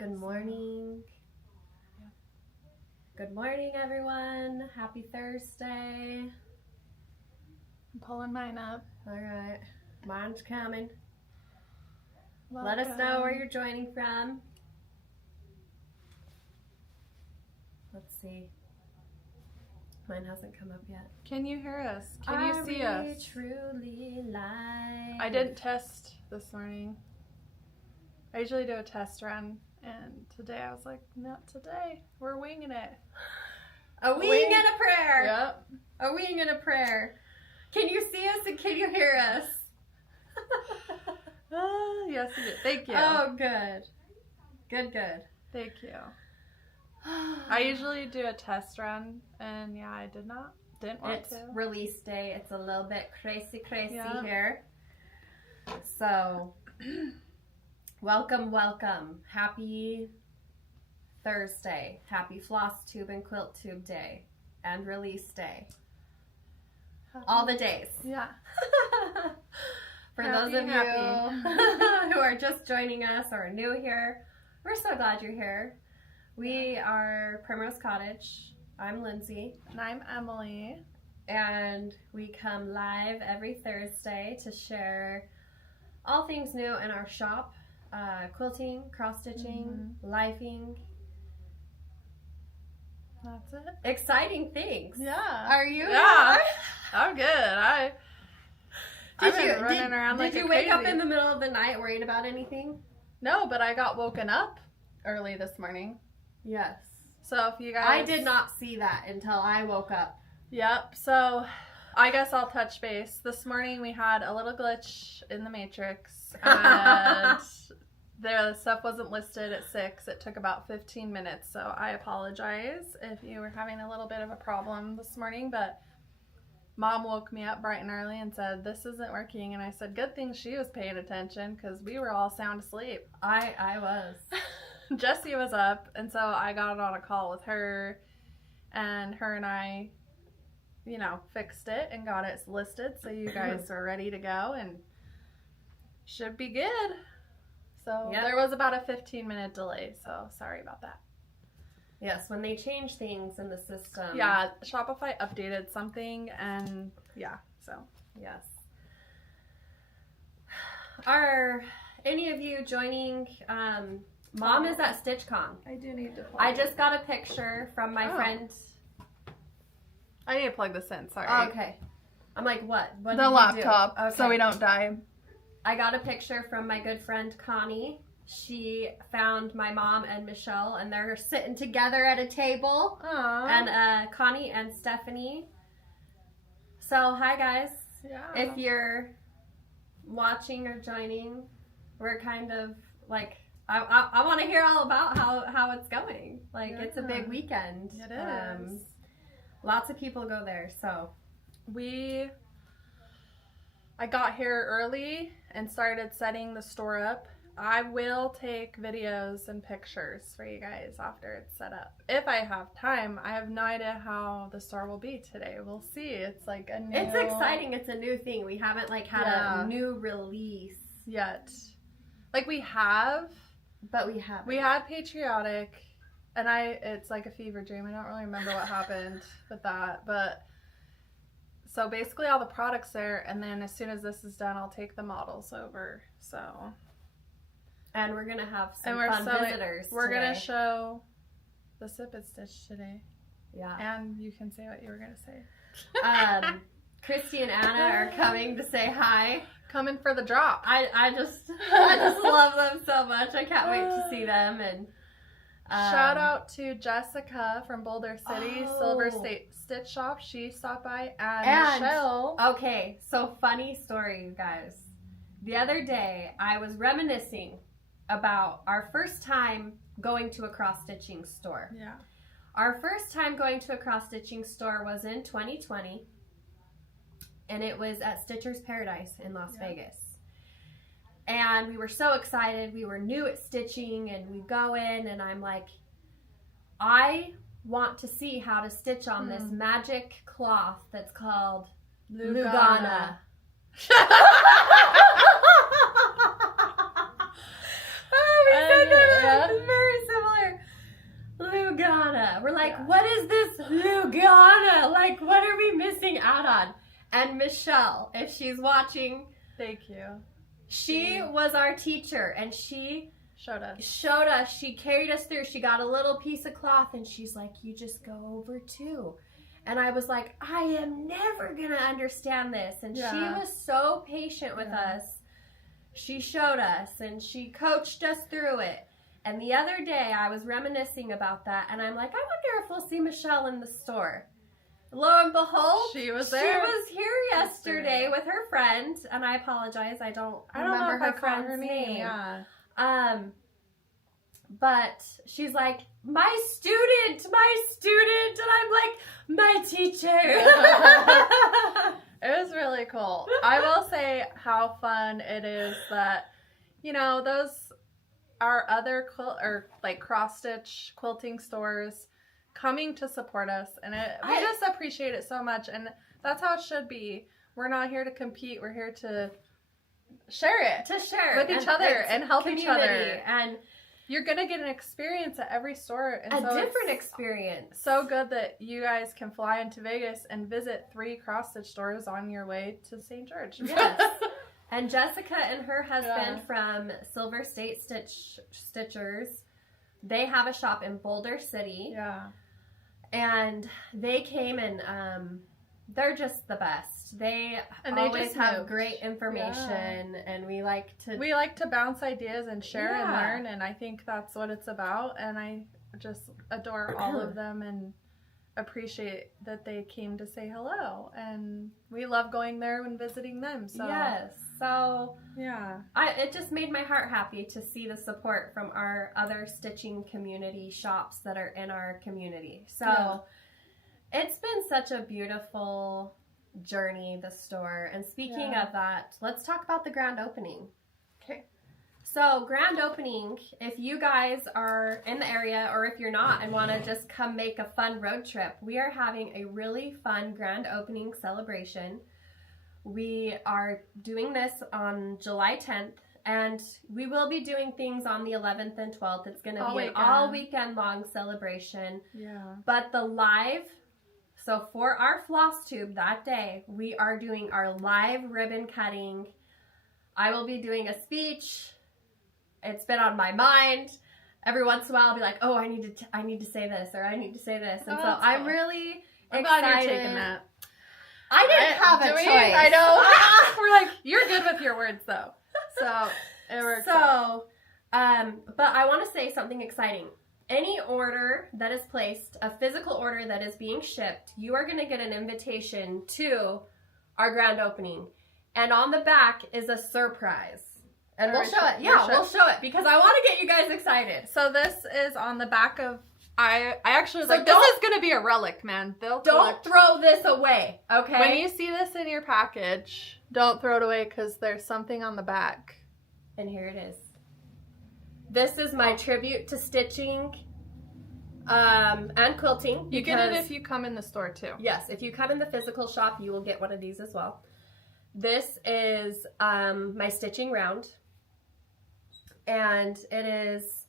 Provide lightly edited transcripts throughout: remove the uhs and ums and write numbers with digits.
Good morning. Good morning, everyone. Happy Thursday. I'm pulling mine up. All right. Mine's coming. Welcome. Let us know where you're joining from. Let's see. Mine hasn't come up yet. Can you hear us? Can you see us? Truly live. I didn't test this morning. I usually do a test run, and today I was like, not today. We're winging it. A wing and a prayer. Yep. A wing and a prayer. Can you see us and can you hear us? Yes, you did. Thank you. Oh, good. Good. Thank you. I usually do a test run, and yeah, I didn't want It's to. release day. It's a little bit crazy Yeah. here. So, welcome. Happy Thursday. Happy Flosstube and Quilttube day. And release day. All the days. Yeah. For Happy, those of happy. you who are just joining us or are new here, we're so glad you're here. We are Primrose Cottage. I'm Lindsay. And I'm Emily. And we come live every Thursday to share all things new in our shop. Quilting, cross-stitching, lifing. That's it. Exciting things. Yeah. Are you? Yeah. I'm good. I've been running around like Did you a wake up crazy. in the middle of the night worried about anything? No, but I got woken up early this morning. Yes. So if you guys... I did not see that until I woke up. Yep. So I guess I'll touch base. This morning we had a little glitch in the matrix, and the stuff wasn't listed at 6. It took about 15 minutes, so I apologize if you were having a little bit of a problem this morning, but Mom woke me up bright and early and said, this isn't working, and I said, good thing she was paying attention, because we were all sound asleep. I was. Jessie was up, and so I got on a call with her, and her and I, fixed it and got it listed, so you guys are ready to go, and should be good. So Yep. There was about a 15-minute delay, so sorry about that. Yes, when they change things in the system. Yeah, Shopify updated something, and yeah, so. Yes. Are any of you joining? Mom is at StitchCon. I do need to plug I just got a picture from my friend. I need to plug this in, sorry. Okay. I'm like, what? What The did you laptop, do? Okay. so we don't die. I got a picture from my good friend Connie. She found my mom and Michelle, and they're sitting together at a table. Aww. And Connie and Stephanie. So, hi guys. Yeah. If you're watching or joining, we're kind of like, I want to hear all about how it's going. Like, it's a big weekend. It is. Lots of people go there, so. I got here early and started setting the store up. I will take videos and pictures for you guys after it's set up. If I have time. I have no idea how the store will be today. We'll see. It's like a new... It's exciting. It's a new thing. We haven't like had a new release yet. Like we have. But we haven't. We had Patriotic, and it's like a fever dream. I don't really remember what happened with that, but so basically all the products there, and then as soon as this is done, I'll take the models over. So, and we're gonna have some and fun visitors. We're today. gonna show the Sip and Stitch today. Yeah. And you can say what you were gonna say. Christy and Anna are coming to say hi. Coming for the drop. I just love them so much. I can't wait to see them. And shout out to Jessica from Boulder City, Silver State Stitch Shop. She stopped by, and Michelle. Okay, so funny story, you guys. The other day, I was reminiscing about our first time going to a cross-stitching store. Yeah. Our first time going to a cross-stitching store was in 2020. And it was at Stitcher's Paradise in Las Vegas. And we were so excited. We were new at stitching, and we go in, and I'm like, I want to see how to stitch on this magic cloth that's called Lugana. Oh, we said that. Very Lugana. We're like, Yeah. what is this Lugana? Like, what are we missing out on? And Michelle, if she's watching, Thank you. she was our teacher, and she Showed us. she carried us through. She got a little piece of cloth, and she's like, you just go over 2. And I was like, I am never gonna understand this. And she was so patient with us. She showed us, and she coached us through it. And the other day, I was reminiscing about that, and I'm like, I wonder if we'll see Michelle in the store. Lo and behold, She was there. She was here yesterday with her friend, and I apologize, I don't remember her friend's name. Yeah. But she's like, my student, and I'm like, my teacher. It was really cool. I will say how fun it is that, you know, those are other cross-stitch quilting stores coming to support us, and we just appreciate it so much, and that's how it should be. We're not here to compete. We're here to share it. With each other and help each other. And you're going to get an experience at every store. And a different experience. So good that you guys can fly into Vegas and visit 3 cross-stitch stores on your way to St. George. Yes. And Jessica and her husband from Silver State Stitchers, they have a shop in Boulder City. Yeah. And they came, and they're just the best. They always have great information, and we like to bounce ideas and share and learn, and I think that's what it's about. And I just adore all of them and appreciate that they came to say hello, and we love going there and visiting them. So yes, so yeah, it just made my heart happy to see the support from our other stitching community shops that are in our community. So it's been such a beautiful journey, the store. And speaking of that, let's talk about the grand opening. Okay. So grand opening, if you guys are in the area, or if you're not and want to just come make a fun road trip, we are having a really fun grand opening celebration. We are doing this on July 10th, and we will be doing things on the 11th and 12th. It's going to be an all weekend long celebration. Yeah. But so for our Flosstube that day, we are doing our live ribbon cutting. I will be doing a speech. It's been on my mind. Every once in a while, I'll be like, "Oh, I need to say this, or I need to say this," and so I'm really excited. Glad you're taking that. I didn't have a choice. I know. We're like, you're good with your words, though. So it works. So, but I want to say something exciting. Any order that is placed, a physical order that is being shipped, you are going to get an invitation to our grand opening. And on the back is a surprise. And we'll show it. Yeah, we'll show it because I want to get you guys excited. So this is on the back of, I actually was like, this is going to be a relic, man. Don't throw this away, okay? When you see this in your package, don't throw it away because there's something on the back. And here it is. This is my tribute to stitching and quilting. You get it if you come in the store too. Yes, if you come in the physical shop, you will get one of these as well. This is my stitching round. And it is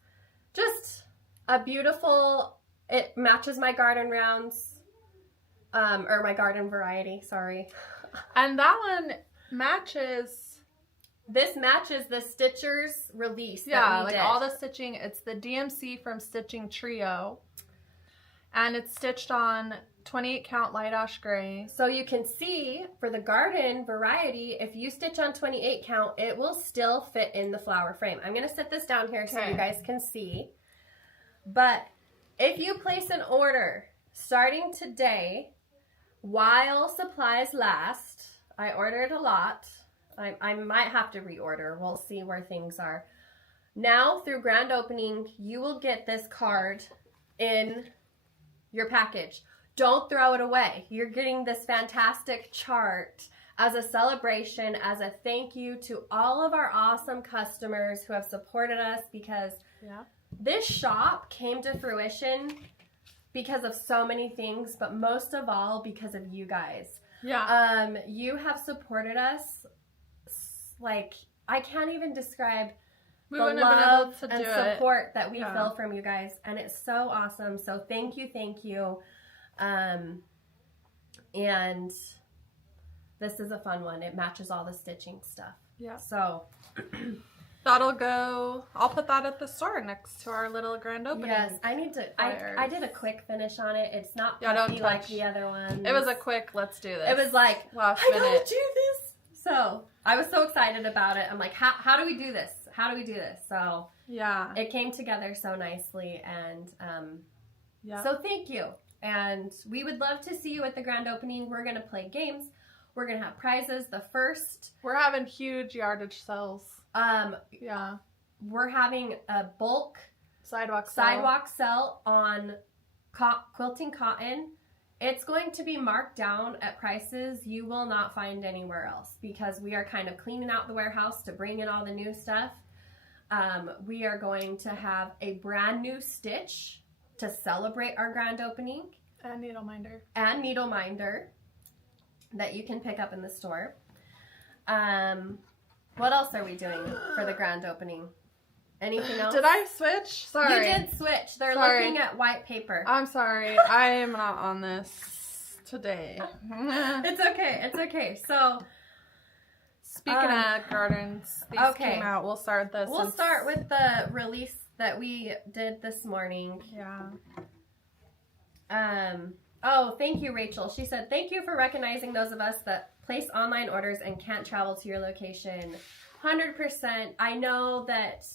just a beautiful, it matches my garden rounds, or my garden variety, sorry. And that one matches. This matches the Stitchers release. Yeah, like all the stitching. It's the DMC from Stitching Trio. And it's stitched on 28 count light ash gray. So you can see for the garden variety, if you stitch on 28 count, it will still fit in the flower frame. I'm going to set this down here so you guys can see. But if you place an order starting today, while supplies last, I ordered a lot. I might have to reorder. We'll see where things are. Now through grand opening, you will get this card in your package. Don't throw it away. You're getting this fantastic chart as a celebration, as a thank you to all of our awesome customers who have supported us, because this shop came to fruition because of so many things, but most of all because of you guys. Yeah. You have supported us like I can't even describe We the wouldn't have been able love to and do it. support that we Yeah. feel from you guys, and it's so awesome. So thank you. And this is a fun one. It matches all the stitching stuff. Yeah. So That'll go. I'll put that at the store next to our little grand opening. yes, I need to. I did a quick finish on it. It's not Yeah, don't puffy like touch. the other ones. It was a quick. Let's do this. It was like last I minute. gotta do this. So I was so excited about it. I'm like, how do we do this? How do we do this? So Yeah. it came together so nicely, and Yeah. so thank you. And we would love to see you at the grand opening. We're gonna play games. We're gonna have prizes. The first, We're having huge yardage sales. Yeah. we're having a bulk Sidewalk sell on quilting cotton. It's going to be marked down at prices you will not find anywhere else, because we are kind of cleaning out the warehouse to bring in all the new stuff. We are going to have a brand new stitch to celebrate our grand opening, and needle minder. and needle minder that you can pick up in the store. What else are we doing for the grand opening? Anything else? Did I switch? Sorry. You did switch. They're Sorry. looking at white paper. I'm sorry. I am not on this today. It's okay. It's okay. So Speaking of gardens, these okay. came out. We'll start this. we'll start with the release that we did this morning. Yeah. Oh, thank you, Rachel. She said, thank you for recognizing those of us that place online orders and can't travel to your location. 100%. I know that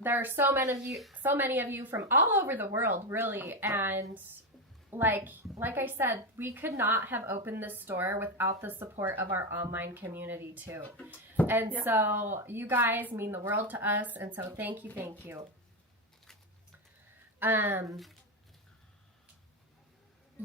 there are so many of you from all over the world, really, and like I said, we could not have opened this store without the support of our online community too. And Yeah. so you guys mean the world to us, and so thank you.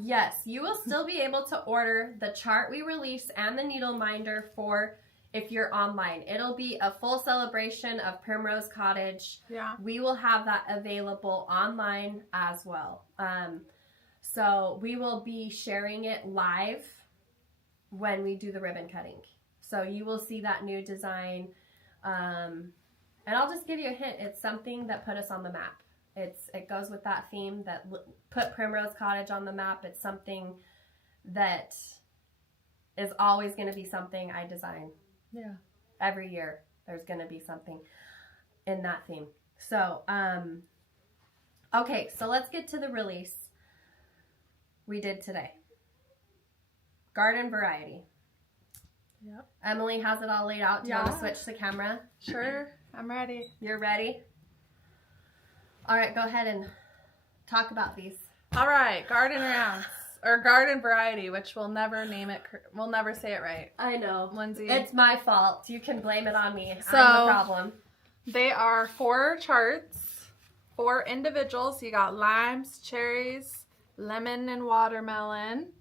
Yes, you will still be able to order the chart we release and the needle minder for if you're online. It'll be a full celebration of Primrose Cottage. Yeah. We will have that available online as well. So we will be sharing it live when we do the ribbon cutting. So you will see that new design. And I'll just give you a hint. It's something that put us on the map. It goes with that theme that put Primrose Cottage on the map. It's something that is always going to be something I design. Yeah. Every year there's going to be something in that theme. So, okay, so let's get to the release we did today. Garden variety. Yep. Emily has it all laid out. Do you want to Yeah. switch the camera? Sure. I'm ready. You're ready? All right, go ahead and talk about these. All right. Garden rounds. Or garden variety, which we'll never name it. We'll never say it right. I know. Lindsay. It's my fault. You can blame it on me. So- I'm the problem. They are 4 charts, 4 individuals. You got limes, cherries, lemon, and watermelon.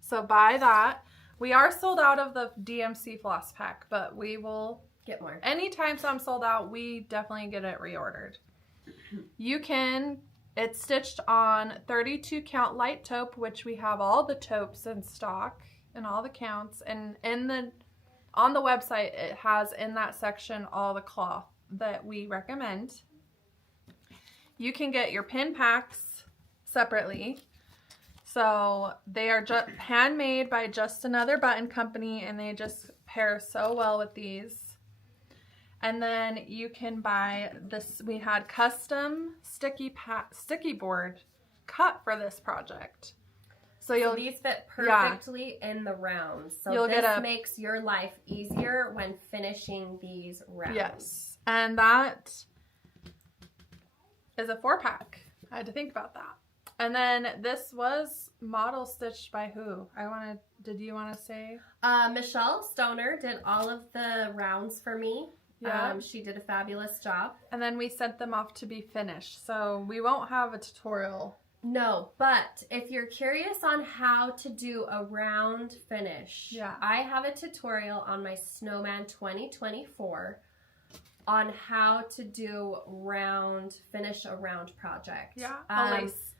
So buy that. We are sold out of the DMC floss pack, but we will Get more. anytime some sold out, we definitely get it reordered. It's stitched on 32 count light taupe, which we have all the taupes in stock and all the counts. And on the website, it has in that section all the cloth that we recommend. You can get your pin packs separately. So they are handmade by Just Another Button Company, and they just pair so well with these. And then you can buy this. We had custom sticky board cut for this project. So So these fit perfectly in the rounds. So You'll this get makes your life easier when finishing these rounds. Yes. And that is a 4-pack. I had to think about that. And then this was model stitched by who? Did you want to say? Michelle Stoner did all of the rounds for me. Yeah. She did a fabulous job. And then we sent them off to be finished. So we won't have a tutorial. No, but if you're curious on how to do a round finish, Yeah. I have a tutorial on my Snowman 2024 on how to finish a round project. Yeah.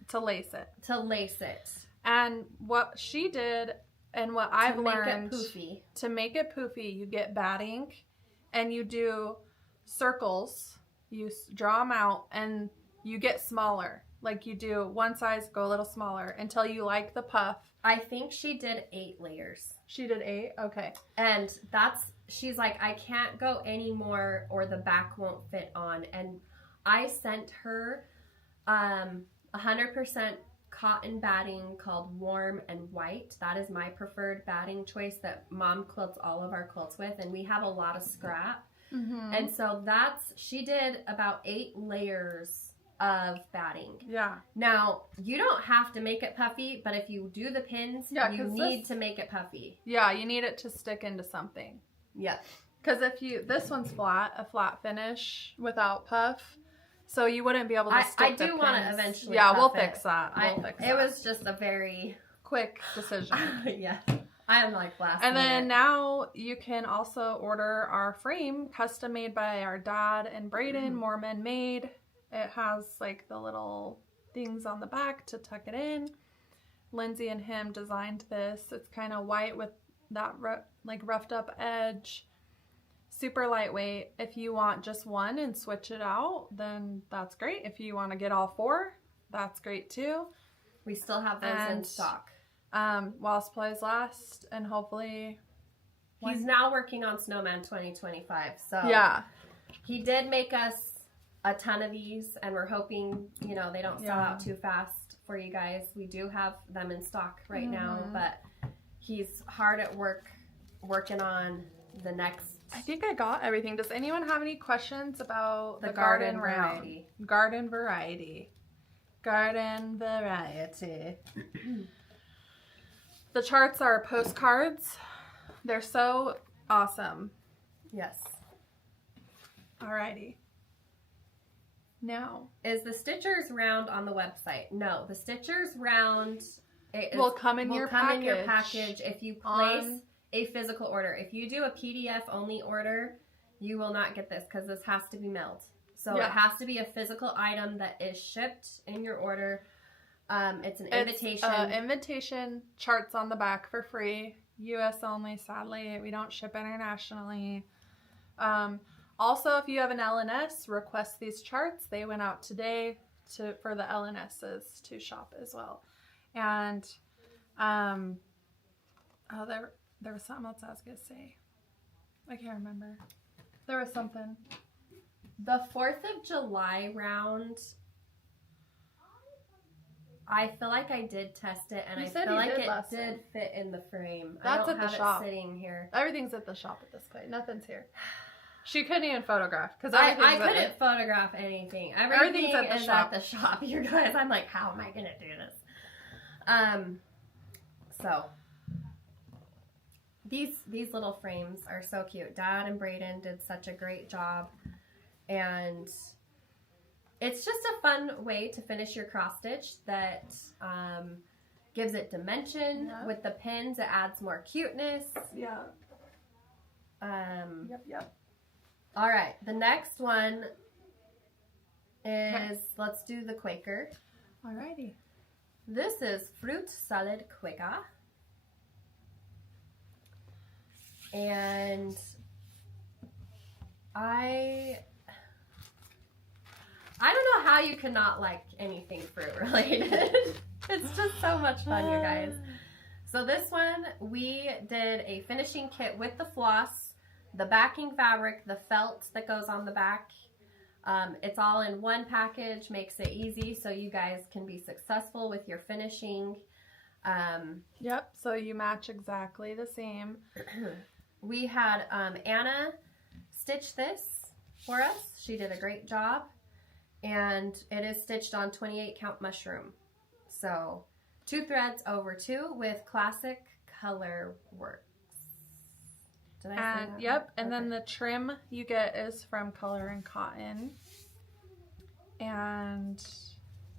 To lace it. To lace it. And what she did and what I've learned To make it poofy. to make it poofy, you get bad ink and you do circles. You draw them out and you get smaller. Like you do one size, go a little smaller until you like the puff. I think she did 8 layers. She did 8? Okay. And she's like, I can't go anymore or the back won't fit on. And I sent her 100% cotton batting called Warm and White. That is my preferred batting choice that Mom quilts all of our quilts with. And we have a lot of scrap. Mm-hmm. And so she did about 8 layers of batting. Yeah. Now, you don't have to make it puffy, but if you do the pins, you need to make it puffy. Yeah, you need it to stick into something. Yeah. Because this one's flat, a flat finish without puff, so you wouldn't be able to stick the pins. I do want to eventually we'll puff fix that. It was just a very quick decision. Yeah. I am like last And minute. then now you can also order our frame, custom made by our dad and Braden, Mormon made. It has like the little things on the back to tuck it in. Lindsay and him designed this. It's kind of white with that roughed up edge. Super lightweight. If you want just one and switch it out, then that's great. If you want to get all 4, that's great too. We still have those in stock. While supplies last, and hopefully... He's now working on Snowman 2025, so... Yeah. He did make us a ton of these, and we're hoping, they don't sell out too fast for you guys. We do have them in stock right now, but he's hard at work working on the next. I think I got everything. Does anyone have any questions about the garden variety? Garden variety. Garden variety. The charts are postcards. They're so awesome. Yes. Alrighty. Now, is the Stitchers round on the website? No, the Stitchers round will come in your package if you place a physical order. If you do a PDF only order, you will not get this because this has to be mailed. So it has to be a physical item that is shipped in your order. It's an invitation. Invitation, charts on the back for free. US only, sadly. We don't ship internationally. Also, if you have an LNS, request these charts. They went out today for the LNSs to shop as well. And there was something else I was going to say. I can't remember. There was something. The 4th of July round, I feel like I did test it, and I feel like it did fit in the frame. That's I don't at the have shop. It sitting here. Everything's at the shop at this point. Nothing's here. She couldn't even photograph because I couldn't photograph anything. Everything is at the shop. You guys, I'm like, how am I gonna do this? So these little frames are so cute. Dad and Braden did such a great job, and it's just a fun way to finish your cross stitch that gives it dimension. Yeah. With the pins. It adds more cuteness. Yeah. Yep. All right, the next one is, let's do the Quaker. Alrighty. This is Fruit Salad Quaker. And I don't know how you could not like anything fruit related. It's just so much fun, you guys. So this one, we did a finishing kit with the floss, the backing fabric, the felt that goes on the back. It's all in one package, makes it easy so you guys can be successful with your finishing. Yep, so you match exactly the same. We had Anna stitch this for us. She did a great job. And it is stitched on 28 count mushroom. So 2 threads over 2 with classic color works. Did I say that? Yep, and then the trim you get is from Color and Cotton. And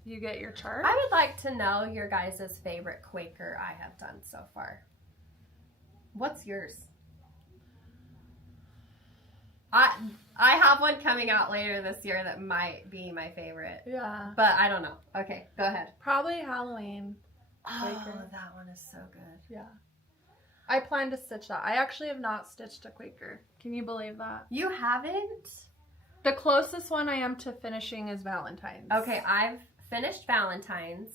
you get your chart. I would like to know your guys' favorite Quaker I have done so far. What's yours? I have one coming out later this year that might be my favorite. Yeah. But I don't know. Okay, go ahead. Probably Halloween. Quaker. Oh, that one is so good. Yeah. I plan to stitch that. I actually have not stitched a Quaker. Can you believe that? You haven't? The closest one I am to finishing is Valentine's. Okay, I've finished Valentine's.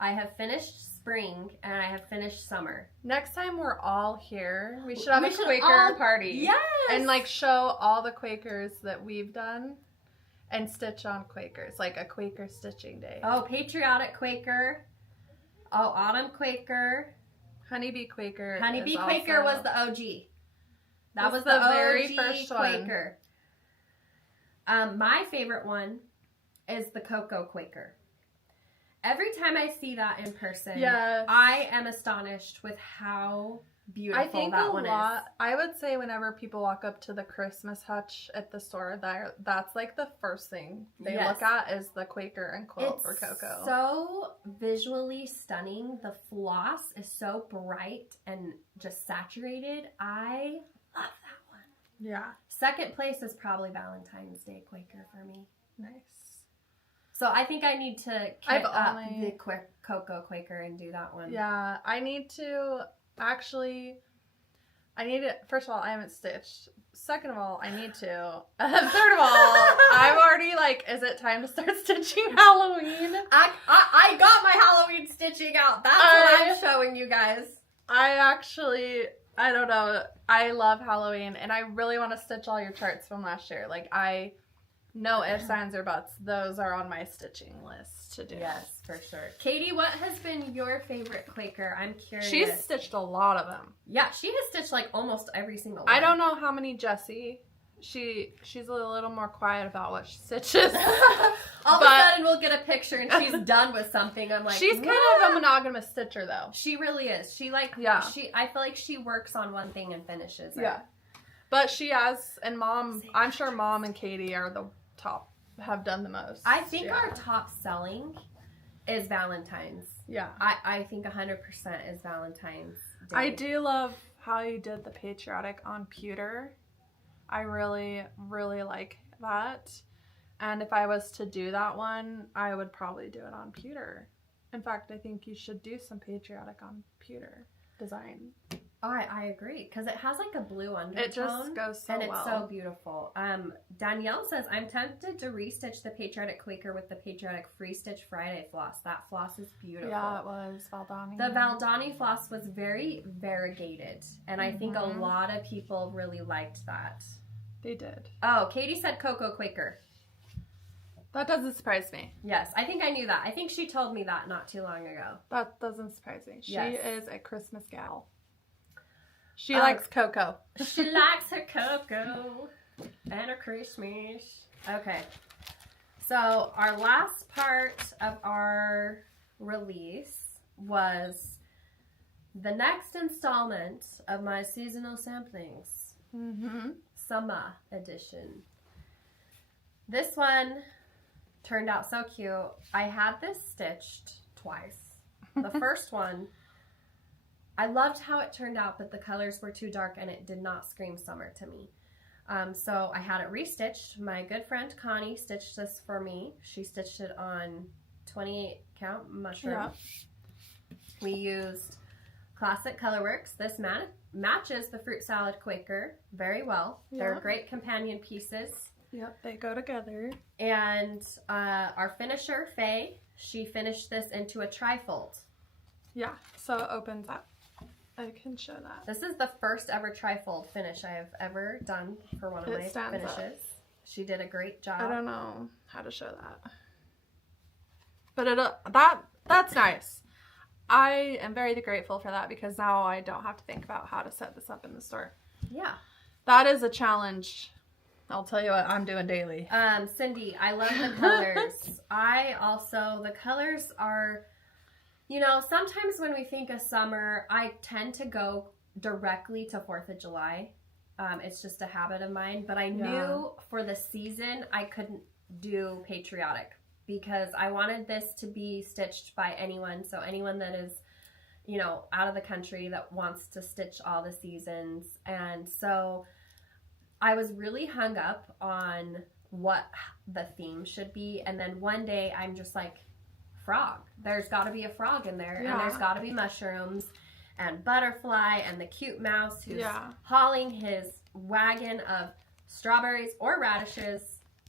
I have finished spring, and I have finished summer. Next time we're all here, we should have a Quaker party. Yes! And like show all the Quakers that we've done and stitch on Quakers, like a Quaker stitching day. Oh, patriotic Quaker. Oh, autumn Quaker. Honeybee Quaker. Honeybee Quaker was the OG. That was the the very OG first one. Quaker. My favorite one is the Cocoa Quaker. Every time I see that in person, yes. I am astonished with how beautiful I think that one is. I would say whenever people walk up to the Christmas hutch at the store, that's like the first thing they look at is the Quaker and quilt for Cocoa. So visually stunning. The floss is so bright and just saturated. I love that one. Yeah. Second place is probably Valentine's Day Quaker for me. Nice. So I think I need to kick up the Cocoa Quaker and do that one. Yeah, I need to first of all, I haven't stitched. Second of all, I need to. Third of all, I'm already like, is it time to start stitching Halloween? I got my Halloween stitching out. That's what I'm showing you guys. I don't know. I love Halloween, and I really want to stitch all your charts from last year. Like, no ifs, ands, or buts. Those are on my stitching list to do. Yes, for sure. Katie, what has been your favorite Quaker? I'm curious. She's stitched a lot of them. Yeah, she has stitched like almost every single one. I don't know how many Jessie. She's a little more quiet about what she stitches. All of a sudden we'll get a picture and she's done with something. I'm like, she's kind of a monogamous stitcher though. She really is. I feel like she works on one thing and finishes it. Yeah. But she has, and Mom, I'm sure Mom and Katie are the top, have done the most. I think our top selling is Valentine's. Yeah. I think 100% is Valentine's Day. I do love how you did the patriotic on pewter. I really, really like that. And if I was to do that one, I would probably do it on pewter. In fact, I think you should do some patriotic on pewter design. Oh, I agree, because it has like a blue undertone. It just goes so well. And it's so beautiful. Danielle says, I'm tempted to restitch the patriotic Quaker with the patriotic free stitch Friday floss. That floss is beautiful. Yeah, it was Valdani. The Valdani floss was very variegated, and I think a lot of people really liked that. They did. Oh, Katie said Cocoa Quaker. That doesn't surprise me. Yes, I think I knew that. I think she told me that not too long ago. That doesn't surprise me. She is a Christmas gal. She Oh. likes cocoa. She likes her cocoa and her Christmas. Okay. So our last part of our release was the next installment of my seasonal samplings. Mm-hmm. Summer edition. This one turned out so cute. I had this stitched twice. The first one, I loved how it turned out, but the colors were too dark and it did not scream summer to me. So I had it restitched. My good friend Connie stitched this for me. She stitched it on 28 count mushroom. Yeah. We used Classic Colorworks. This matches the Fruit Salad Quaker very well. Yeah. They're great companion pieces. Yep, they go together. And our finisher, Faye, she finished this into a trifold. Yeah, so it opens up. I can show that. This is the first ever trifold finish I have ever done for one of my finishes. Up. She did a great job. I don't know how to show that. But that's nice. I am very grateful for that because now I don't have to think about how to set this up in the store. Yeah. That is a challenge. I'll tell you what I'm doing daily. Cindy, I love the colors. The colors are, you know, sometimes when we think of summer, I tend to go directly to 4th of July. It's just a habit of mine. But I knew for the season I couldn't do patriotic because I wanted this to be stitched by anyone. So anyone that is, you know, out of the country that wants to stitch all the seasons. And so I was really hung up on what the theme should be. And then one day I'm just like, frog. There's got to be a frog in there. Yeah. And there's got to be mushrooms and butterfly and the cute mouse who's hauling his wagon of strawberries or radishes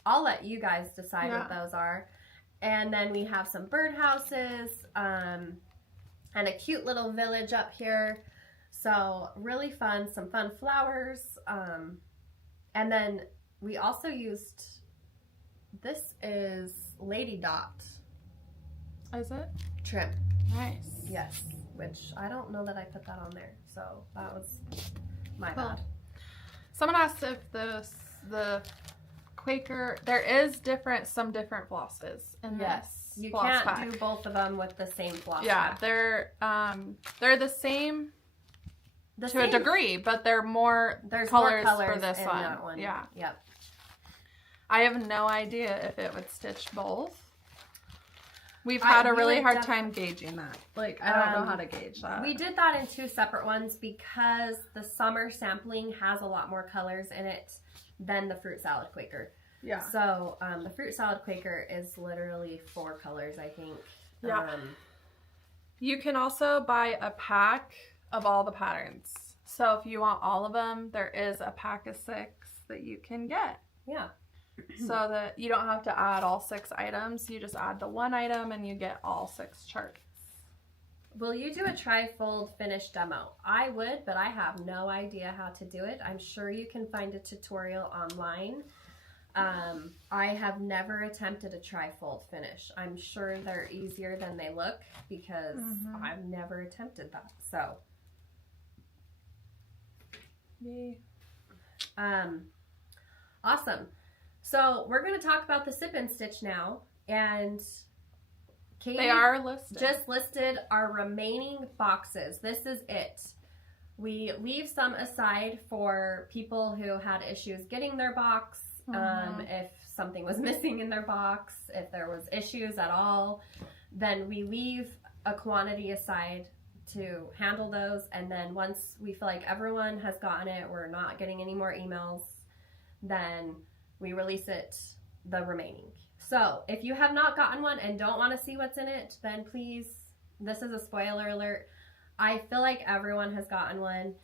I'll let you guys decide what those are. And then we have some birdhouses, and a cute little village up here. So really fun, some fun flowers. And then we also used, this is Lady Dot. Is it? Trim. Nice. Yes, which I don't know that I put that on there. So that was my Cool. bad. Someone asked if the Quaker, there is some different flosses in Yes, this you floss can't pack. do both of them with the same floss Yeah, pack. they're the same The to a same- degree, but they're more There's colors, more colors for this in one. that one. Yeah. Yep. I have no idea if it would stitch both. We've I had a really would hard time gauging that. Like, I don't know how to gauge that. We did that in 2 separate ones because the summer sampling has a lot more colors in it than the fruit salad Quaker. Yeah. So the fruit salad Quaker is literally 4 colors, I think. Yeah. You can also buy a pack of all the patterns. So if you want all of them, there is a pack of 6 that you can get. Yeah. So that you don't have to add all 6 items. You just add the 1 item and you get all 6 charts. Will you do a tri-fold finish demo? I would, but I have no idea how to do it. I'm sure you can find a tutorial online. I have never attempted a tri-fold finish. I'm sure they're easier than they look because I've never attempted that. So, Yay. Awesome. So we're going to talk about the sip and stitch now, and Katie They are listed. just listed our remaining boxes. This is it. We leave some aside for people who had issues getting their box, if something was missing in their box, if there was issues at all, then we leave a quantity aside to handle those, and then once we feel like everyone has gotten it, we're not getting any more emails, then we release the remaining. So if you have not gotten one and don't want to see what's in it, then please, this is a spoiler alert. I feel like everyone has gotten one.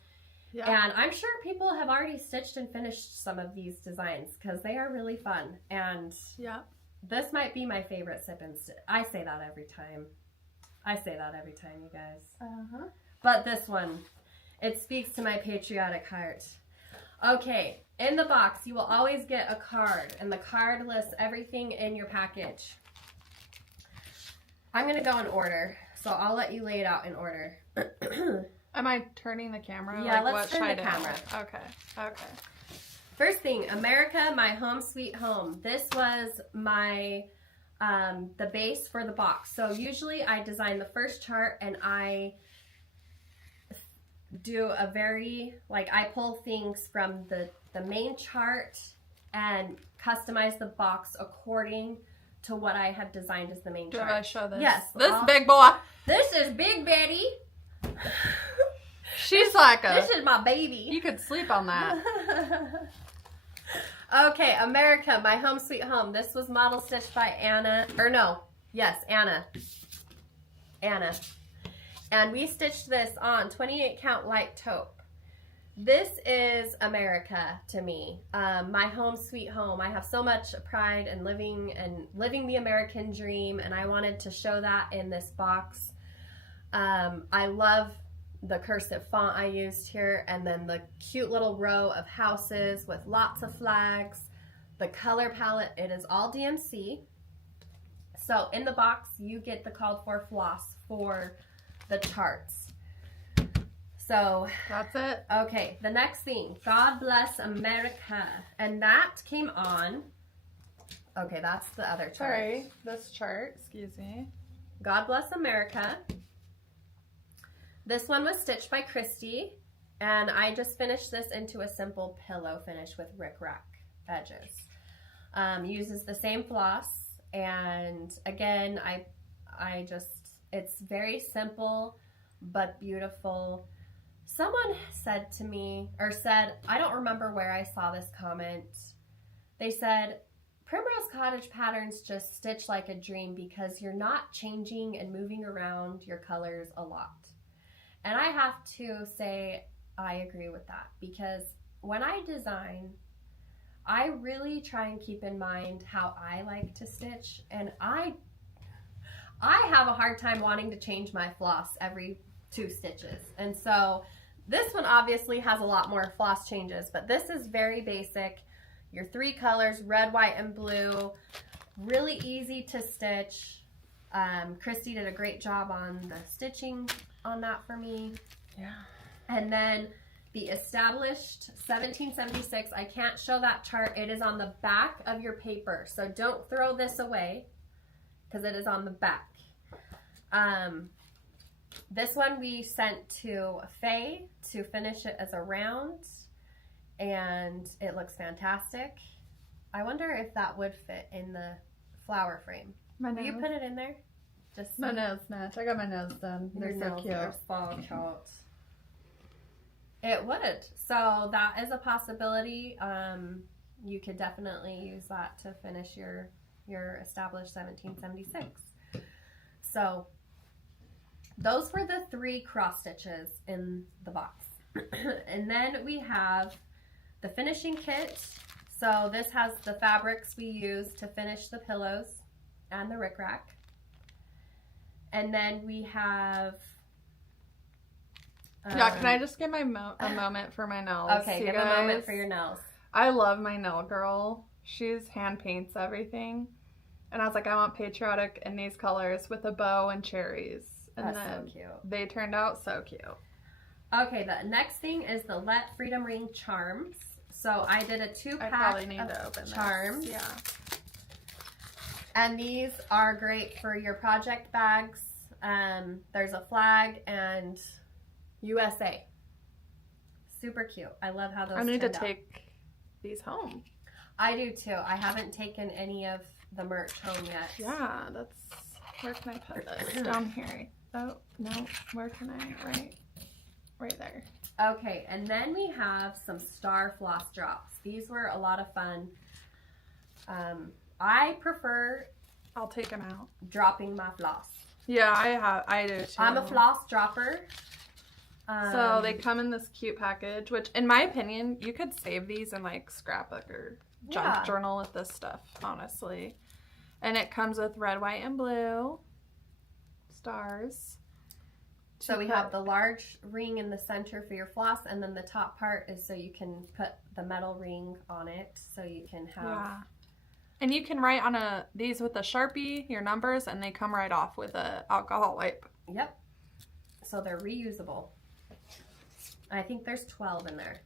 Yeah. And I'm sure people have already stitched and finished some of these designs because they are really fun. And Yeah. this might be my favorite sip and stitch. I say that every time. You guys. But this one, it speaks to my patriotic heart. Okay, in the box, you will always get a card, and the card lists everything in your package. I'm going to go in order, so I'll let you lay it out in order. Am I turning the camera? Yeah, like, let's what turn should the I do? camera. Okay. First thing, America, My Home Sweet Home. This was my, the base for the box. So usually I design the first chart and I do a very, like, I pull things from the main chart and customize the box according to what I have designed as the main chart. Do I show this? Yes. This big boy. This is Big Betty. She's like This is my baby. You could sleep on that. Okay, America, My Home Sweet Home. This was model stitched by Anna. And we stitched this on 28 count light taupe. This is America to me. My home sweet home. I have so much pride in living the American dream, and I wanted to show that in this box. I love the cursive font I used here, and then the cute little row of houses with lots of flags. The color palette, it is all DMC. So in the box, you get the called for floss for the charts. So That's it. okay, the next thing, God Bless America, and that came on. Okay, that's the other chart. Sorry, this chart. Excuse me. God Bless America. This one was stitched by Christy, and I just finished this into a simple pillow finish with rickrack edges. Uses the same floss, and again, it's very simple but beautiful. Someone said to me, I don't remember where I saw this comment. They said, Primrose Cottage patterns just stitch like a dream because you're not changing and moving around your colors a lot. And I have to say I agree with that, because when I design, I really try and keep in mind how I like to stitch, and I have a hard time wanting to change my floss every 2 stitches. And so this one obviously has a lot more floss changes, but this is very basic. Your 3 colors, red, white, and blue. Really easy to stitch. Christy did a great job on the stitching on that for me. Yeah. And then the established 1776, I can't show that chart. It is on the back of your paper. So don't throw this away because it is on the back. This one we sent to Faye to finish it as a round, and it looks fantastic. I wonder if that would fit in the flower frame. Will you put it in there? Just my nails match. I got my nails done. They're so cute. Are so cute. It would. So that is a possibility. You could definitely use that to finish your established 1776. So those were the 3 cross stitches in the box. And then we have the finishing kit. So this has the fabrics we use to finish the pillows and the rickrack. And then we have... yeah, can I just give a moment for my nails? Okay, give a moment for your nails. I love my nail girl. She's hand paints everything. And I was like, I want patriotic in these colors with a bow and cherries. And That's then so cute. They turned out so cute. Okay, the next thing is the Let Freedom Ring charms. So I did a 2-pack of charms. This. Yeah. And these are great for your project bags. There's a flag and USA. Super cute. I love how those I need to turned out. take these home. I do too. I haven't taken any of the merch home yet. Yeah, that's... Where can I put this? Down here. Oh, no. Where can I? Right there. Okay, and then we have some star floss drops. These were a lot of fun. I prefer... I'll take them out. Dropping my floss. Yeah, I do too. I'm a floss dropper. So they come in this cute package, which in my opinion, you could save these in like scrapbook or junk journal with this stuff, honestly. And it comes with red, white, and blue stars. So we have the large ring in the center for your floss, and then the top part is so you can put the metal ring on it, so you can have... Yeah. And you can write on these with a Sharpie, your numbers, and they come right off with a alcohol wipe. Yep. So they're reusable. I think there's 12 in there.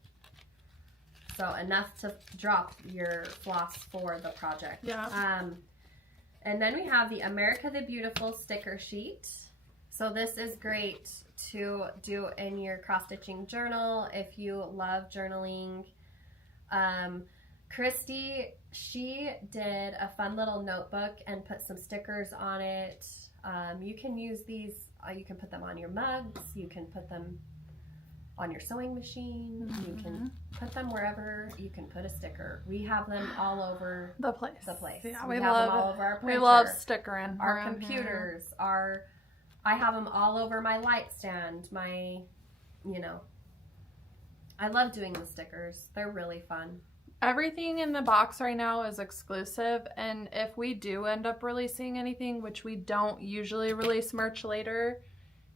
So enough to drop your floss for the project. Yeah. And then we have the America the Beautiful sticker sheet. So this is great to do in your cross-stitching journal if you love journaling. Christy, she did a fun little notebook and put some stickers on it. You can use these, you can put them on your mugs, you can put them on your sewing machine, you can put them wherever you can put a sticker. We have them all over the place. Yeah, we have love them all over our printer, we love stickering. our computers, I have them all over my light stand, I love doing the stickers. They're really fun. Everything in the box right now is exclusive, and if we do end up releasing anything, which we don't usually release merch later,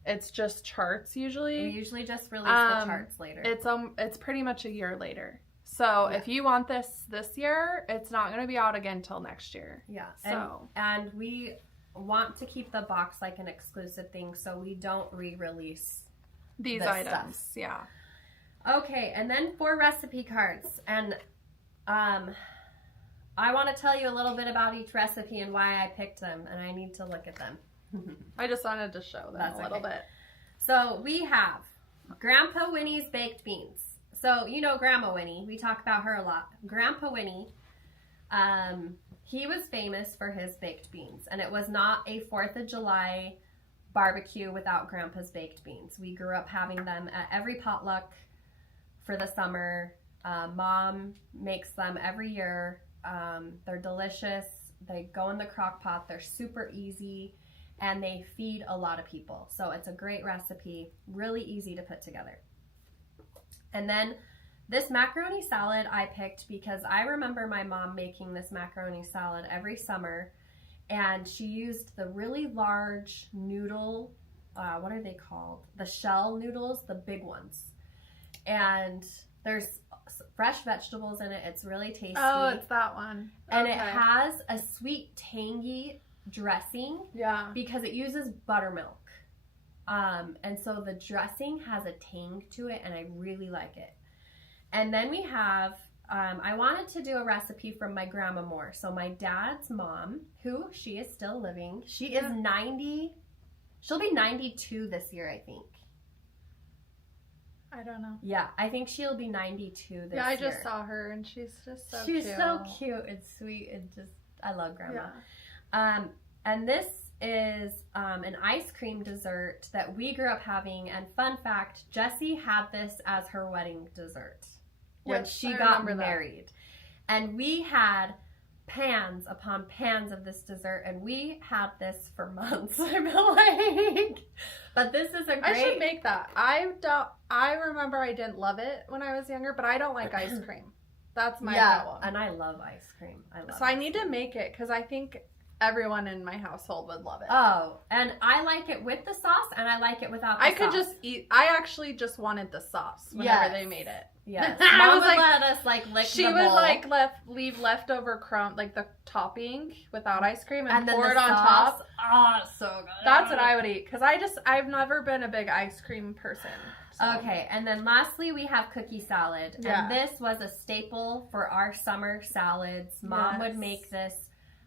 it's just charts usually. We usually just release the charts later. It's pretty much a year later. So if you want this year, it's not going to be out again till next year. Yeah. So and we want to keep the box like an exclusive thing, so we don't re-release these items. Stuff. Yeah. Okay, and then 4 recipe cards, and I want to tell you a little bit about each recipe and why I picked them, and I need to look at them. I just wanted to show them a little bit. So we have Grandpa Winnie's baked beans. So you know Grandma Winnie. We talk about her a lot. Grandpa Winnie, he was famous for his baked beans, and it was not a 4th of July barbecue without Grandpa's baked beans. We grew up having them at every potluck for the summer. Mom makes them every year. They're delicious. They go in the crock pot. They're super easy, and they feed a lot of people. So it's a great recipe, really easy to put together. And then This macaroni salad I picked because I remember my mom making this macaroni salad every summer, and she used the really large noodle, what are they called? The shell noodles, the big ones. And there's fresh vegetables in it. It's really tasty. Oh, it's that one. And it has a sweet, tangy dressing. Yeah. Because it uses buttermilk. And so the dressing has a tang to it, and I really like it. And then we have, I wanted to do a recipe from my grandma Moore. So my dad's mom, who she is still living, she is 90, she'll be 92 this year, I think. I don't know. Yeah, I think she'll be 92 this year. Yeah, I just saw her, and she's just so cute. She's so cute and sweet, and just, I love grandma. Yeah. And this is an ice cream dessert that we grew up having. And fun fact, Jessie had this as her wedding dessert when she got married. And we had pans upon pans of this dessert, and we had this for months, I feel like. But this is a great... I should make that. I remember I didn't love it when I was younger, but I don't like ice cream. That's my problem. And I love ice cream. I need to make it because I think everyone in my household would love it. Oh, and I like it with the sauce, and I like it without the sauce. I could just eat. I actually just wanted the sauce whenever they made it. Yes. Mom would let us lick the bowl. She would leave leftover crumb, the topping without ice cream, and pour it on top. Oh, so good. That's what I would eat because I've never been a big ice cream person. So. Okay, and then lastly we have cookie salad. Yeah. And this was a staple for our summer salads. Mom would make this.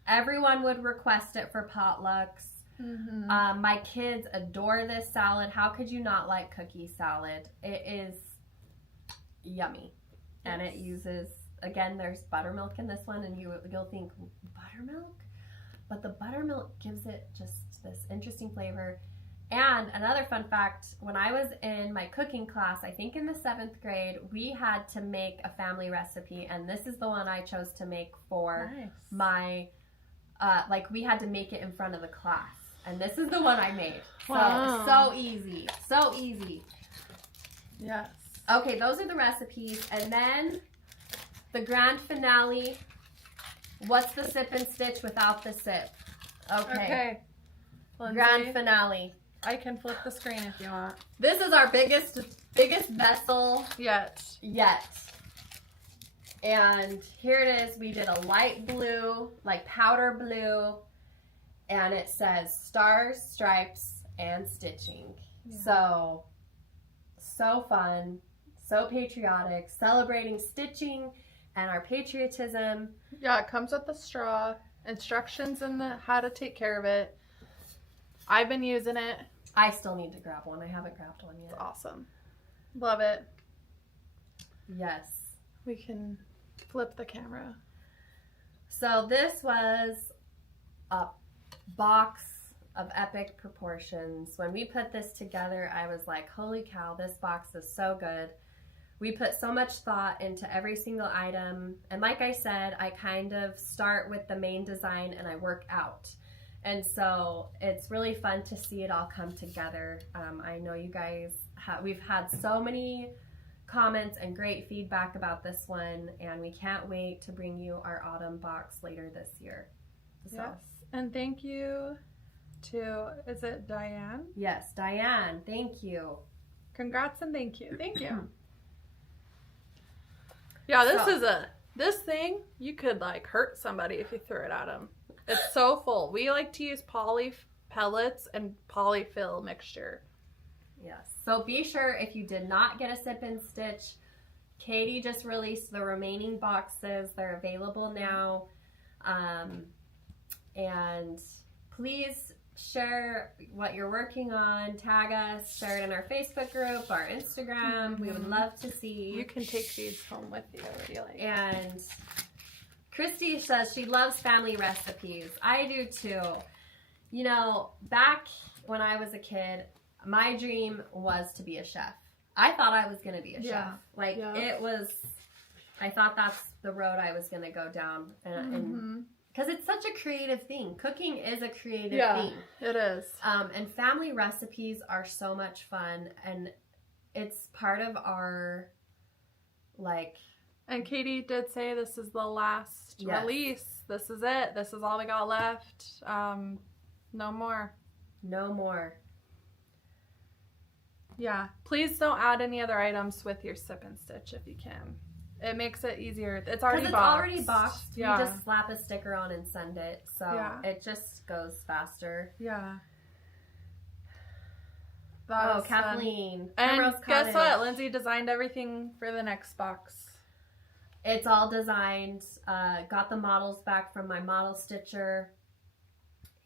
Everyone would request it for potlucks. Mm-hmm. My kids adore this salad. How could you not like cookie salad? It is yummy. Yes. And it uses, again, there's buttermilk in this one, and you'll think, buttermilk? But the buttermilk gives it just this interesting flavor. And another fun fact, when I was in my cooking class, I think in the 7th grade, we had to make a family recipe, and this is the one I chose to make for my... we had to make it in front of the class. And this is the one I made. Wow. So easy. So easy. Yes. Okay, those are the recipes. And then the grand finale. What's the sip and stitch without the sip? Okay. Lindsay, grand finale. I can flip the screen if you want. This is our biggest vessel yet. And here it is. We did a light blue, like powder blue, and it says stars, stripes, and stitching. Yeah. So fun, so patriotic, celebrating stitching and our patriotism. Yeah, it comes with the straw, instructions in how to take care of it. I've been using it. I still need to grab one. I haven't grabbed one yet. It's awesome. Love it. Yes. We can flip the camera. So this was a box of epic proportions. When we put this together, I was like, holy cow, this box is so good. We put so much thought into every single item. And like I said, I kind of start with the main design and I work out. And so it's really fun to see it all come together. I know you guys, we've had so many comments and great feedback about this one, and we can't wait to bring you our autumn box later this year. So. Yes, and thank you to, is it Diane? Yes, Diane, thank you. Congrats and thank you. Thank you. Yeah, this thing, you could hurt somebody if you threw it at them. It's so full. We like to use poly pellets and polyfill mixture. Yes. So be sure, if you did not get a sip and stitch, Katie just released the remaining boxes. They're available now. And please share what you're working on. Tag us. Share it in our Facebook group, our Instagram. Mm-hmm. We would love to see. You can take these home with you if you like. And Christy says she loves family recipes. I do too. You know, back when I was a kid, my dream was to be a chef. I thought I was going to be a chef. It was, I thought that's the road I was going to go down. And because it's such a creative thing. Cooking is a creative thing. It is. And family recipes are so much fun. And it's part of our Like, and Katie did say this is the last release. This is it. This is all we got left. No more. No more. Yeah. Please don't add any other items with your sip and stitch if you can. It makes it easier. It's already boxed. Because it's already boxed. Yeah. You just slap a sticker on and send it. So it just goes faster. Yeah. Oh, Kathleen. And guess what? Lindsay designed everything for the next box. It's all designed. Got the models back from my model stitcher.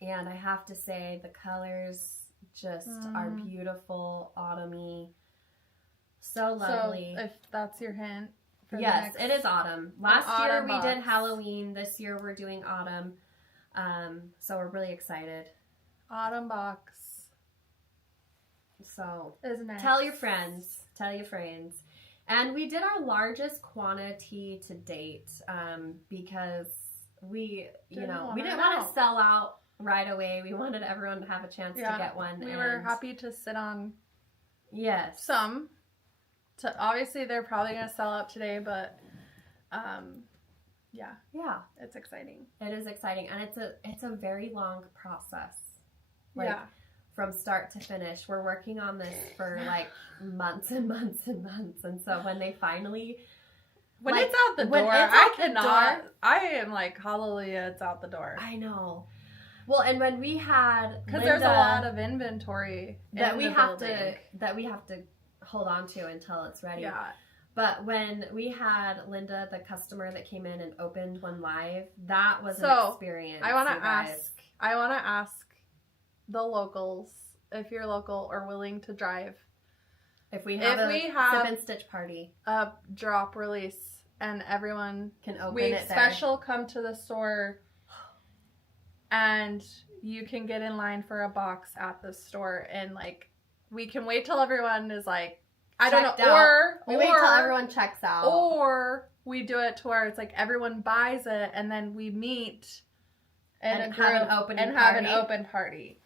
And I have to say, the colors just are beautiful, autumny. So lovely. So if that's your hint. Yes, it is autumn. Last year we did Halloween. This year we're doing autumn. So we're really excited. Autumn box. So isn't it? Tell your friends. Tell your friends. And we did our largest quantity to date because we didn't want to sell out right away. We wanted everyone to have a chance to get one. We were happy to sit on some. Obviously, they're probably going to sell out today, but yeah, it's exciting. It is exciting, and it's a very long process. From start to finish. We're working on this for like months and months and months, and so when they finally it's out the door, I am like, hallelujah, it's out the door. I know. Well, and when we had because there's a lot of inventory that we have to hold on to until it's ready. Yeah. But when we had Linda, the customer that came in and opened one live, that was an experience. I want to ask the locals, if you're local or willing to drive, if we have sip and stitch party, a drop release, and everyone can open it there. Special come to the store, and you can get in line for a box at the store, and like we can wait till everyone is like, I don't know, or wait till everyone checks out, or we do it to where it's like everyone buys it and then we meet and have an open party.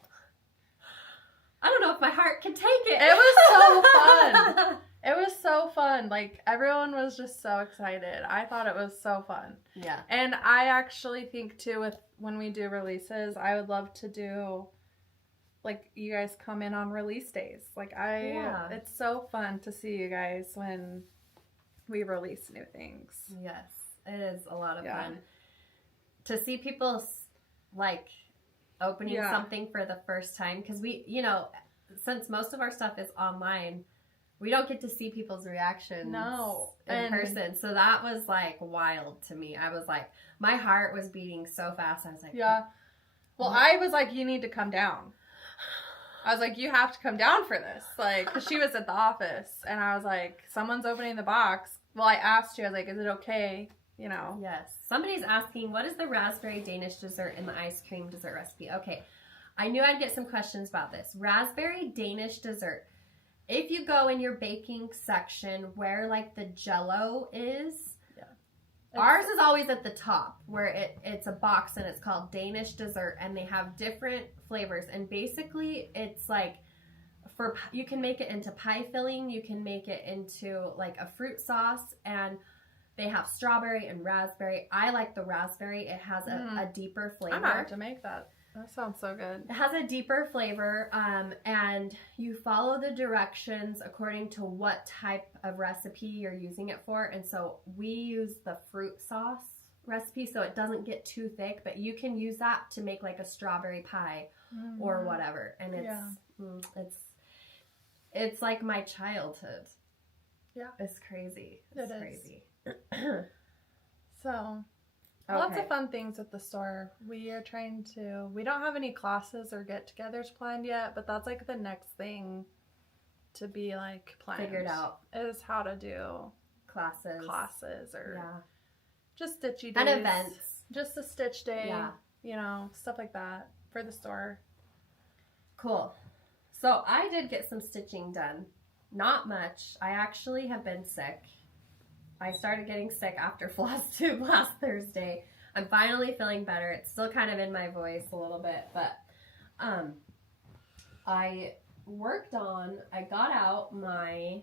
I don't know if my heart can take it. It was so fun. It was so fun. Like, everyone was just so excited. I thought it was so fun. Yeah. And I actually think, too, when we do releases, I would love to do, like, you guys come in on release days. Like, it's so fun to see you guys when we release new things. Yes. It is a lot of fun. To see people, like, opening something for the first time, because we, since most of our stuff is online, we don't get to see people's reactions in person. So that was like wild to me. I was like, my heart was beating so fast. I was like, well, I was like, you need to come down. I was like, you have to come down for this. Like, because she was at the office, and I was like, someone's opening the box. Well, I asked you, I was like, is it okay? Yes. Somebody's asking, what is the raspberry Danish dessert in the ice cream dessert recipe? Okay. I knew I'd get some questions about this. Raspberry Danish dessert. If you go in your baking section where like the Jell-O is, ours is always at the top where it's a box and it's called Danish dessert, and they have different flavors, and basically it's like you can make it into pie filling, you can make it into like a fruit sauce, and they have strawberry and raspberry. I like the raspberry. It has a deeper flavor. I'm going to have to make that. That sounds so good. It has a deeper flavor, and you follow the directions according to what type of recipe you're using it for. And so we use the fruit sauce recipe so it doesn't get too thick, but you can use that to make like a strawberry pie or whatever. And it's like my childhood. Yeah. It's crazy. It's crazy. So, lots of fun things at the store. We don't have any classes or get-togethers planned yet, but that's like the next thing to be like planned. Figured out. Is how to do classes or just stitchy days. And events. Just a stitch day. Yeah. Stuff like that for the store. Cool. So I did get some stitching done. Not much. I actually have been sick. I started getting sick after Flosstube last Thursday. I'm finally feeling better. It's still kind of in my voice a little bit, but I got out my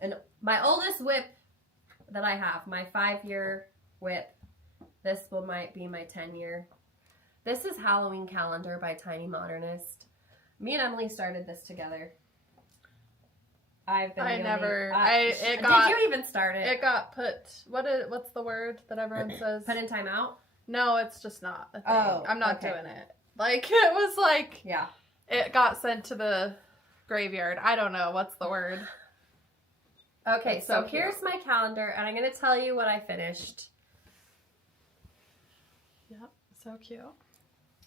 And my oldest whip that I have, my 5-year whip, this might be my 10-year. This is Halloween Calendar by Tiny Modernist. Me and Emily started this together. Did you even start it? It got put, what's the word that everyone says? Put in timeout? No, it's just not a thing. Oh, I'm not okay. doing it. Like, it was like, yeah. It got sent to the graveyard. I don't know. What's the word? Okay, so here's my calendar, and I'm going to tell you what I finished. Yep, so cute.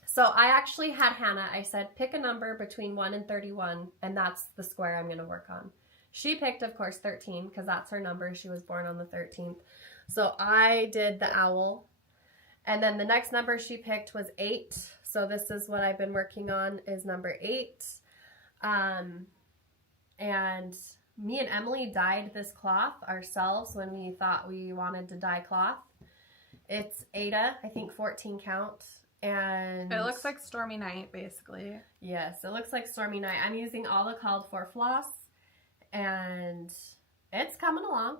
So I actually had Hannah, I said, pick a number between 1 and 31, and that's the square I'm going to work on. She picked, of course, 13, because that's her number. She was born on the 13th. So I did the owl. And then the next number she picked was 8. So this is what I've been working on, is number 8. And me and Emily dyed this cloth ourselves when we thought we wanted to dye cloth. It's Ada, I think 14 count. And it looks like Stormy Night, basically. Yes, it looks like Stormy Night. I'm using all the called for floss, and it's coming along.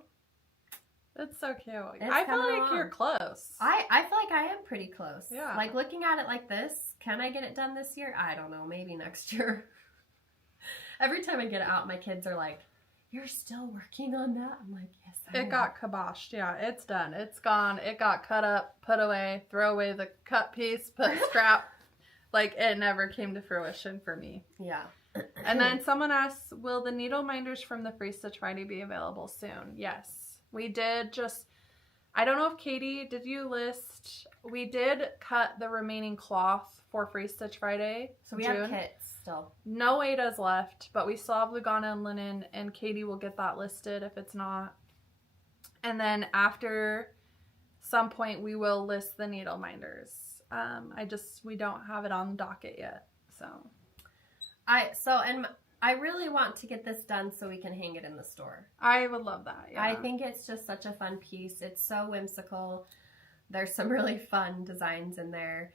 It's so cute. It's I feel like along. You're close. I feel like I am pretty close. Yeah. Like, looking at it like this, can I get it done this year? I don't know. Maybe next year. Every time I get it out, my kids are like, "You're still working on that?" I'm like, "Yes, I am." It got kiboshed. Yeah, it's done. It's gone. It got cut up, put away, throw away the cut piece, put scrap. Like, it never came to fruition for me. Yeah. And then someone asked, will the needle minders from the Free Stitch Friday be available soon? Yes. We did just, I don't know if Katie, did you list? We did cut the remaining cloth for Free Stitch Friday. So we have kits still. No Ada's left, but we still have Lugana and linen, and Katie will get that listed if it's not. And then after some point, we will list the needle minders. We don't have it on the docket yet, so. I really want to get this done so we can hang it in the store. I would love that, yeah. I think it's just such a fun piece. It's so whimsical. There's some really fun designs in there.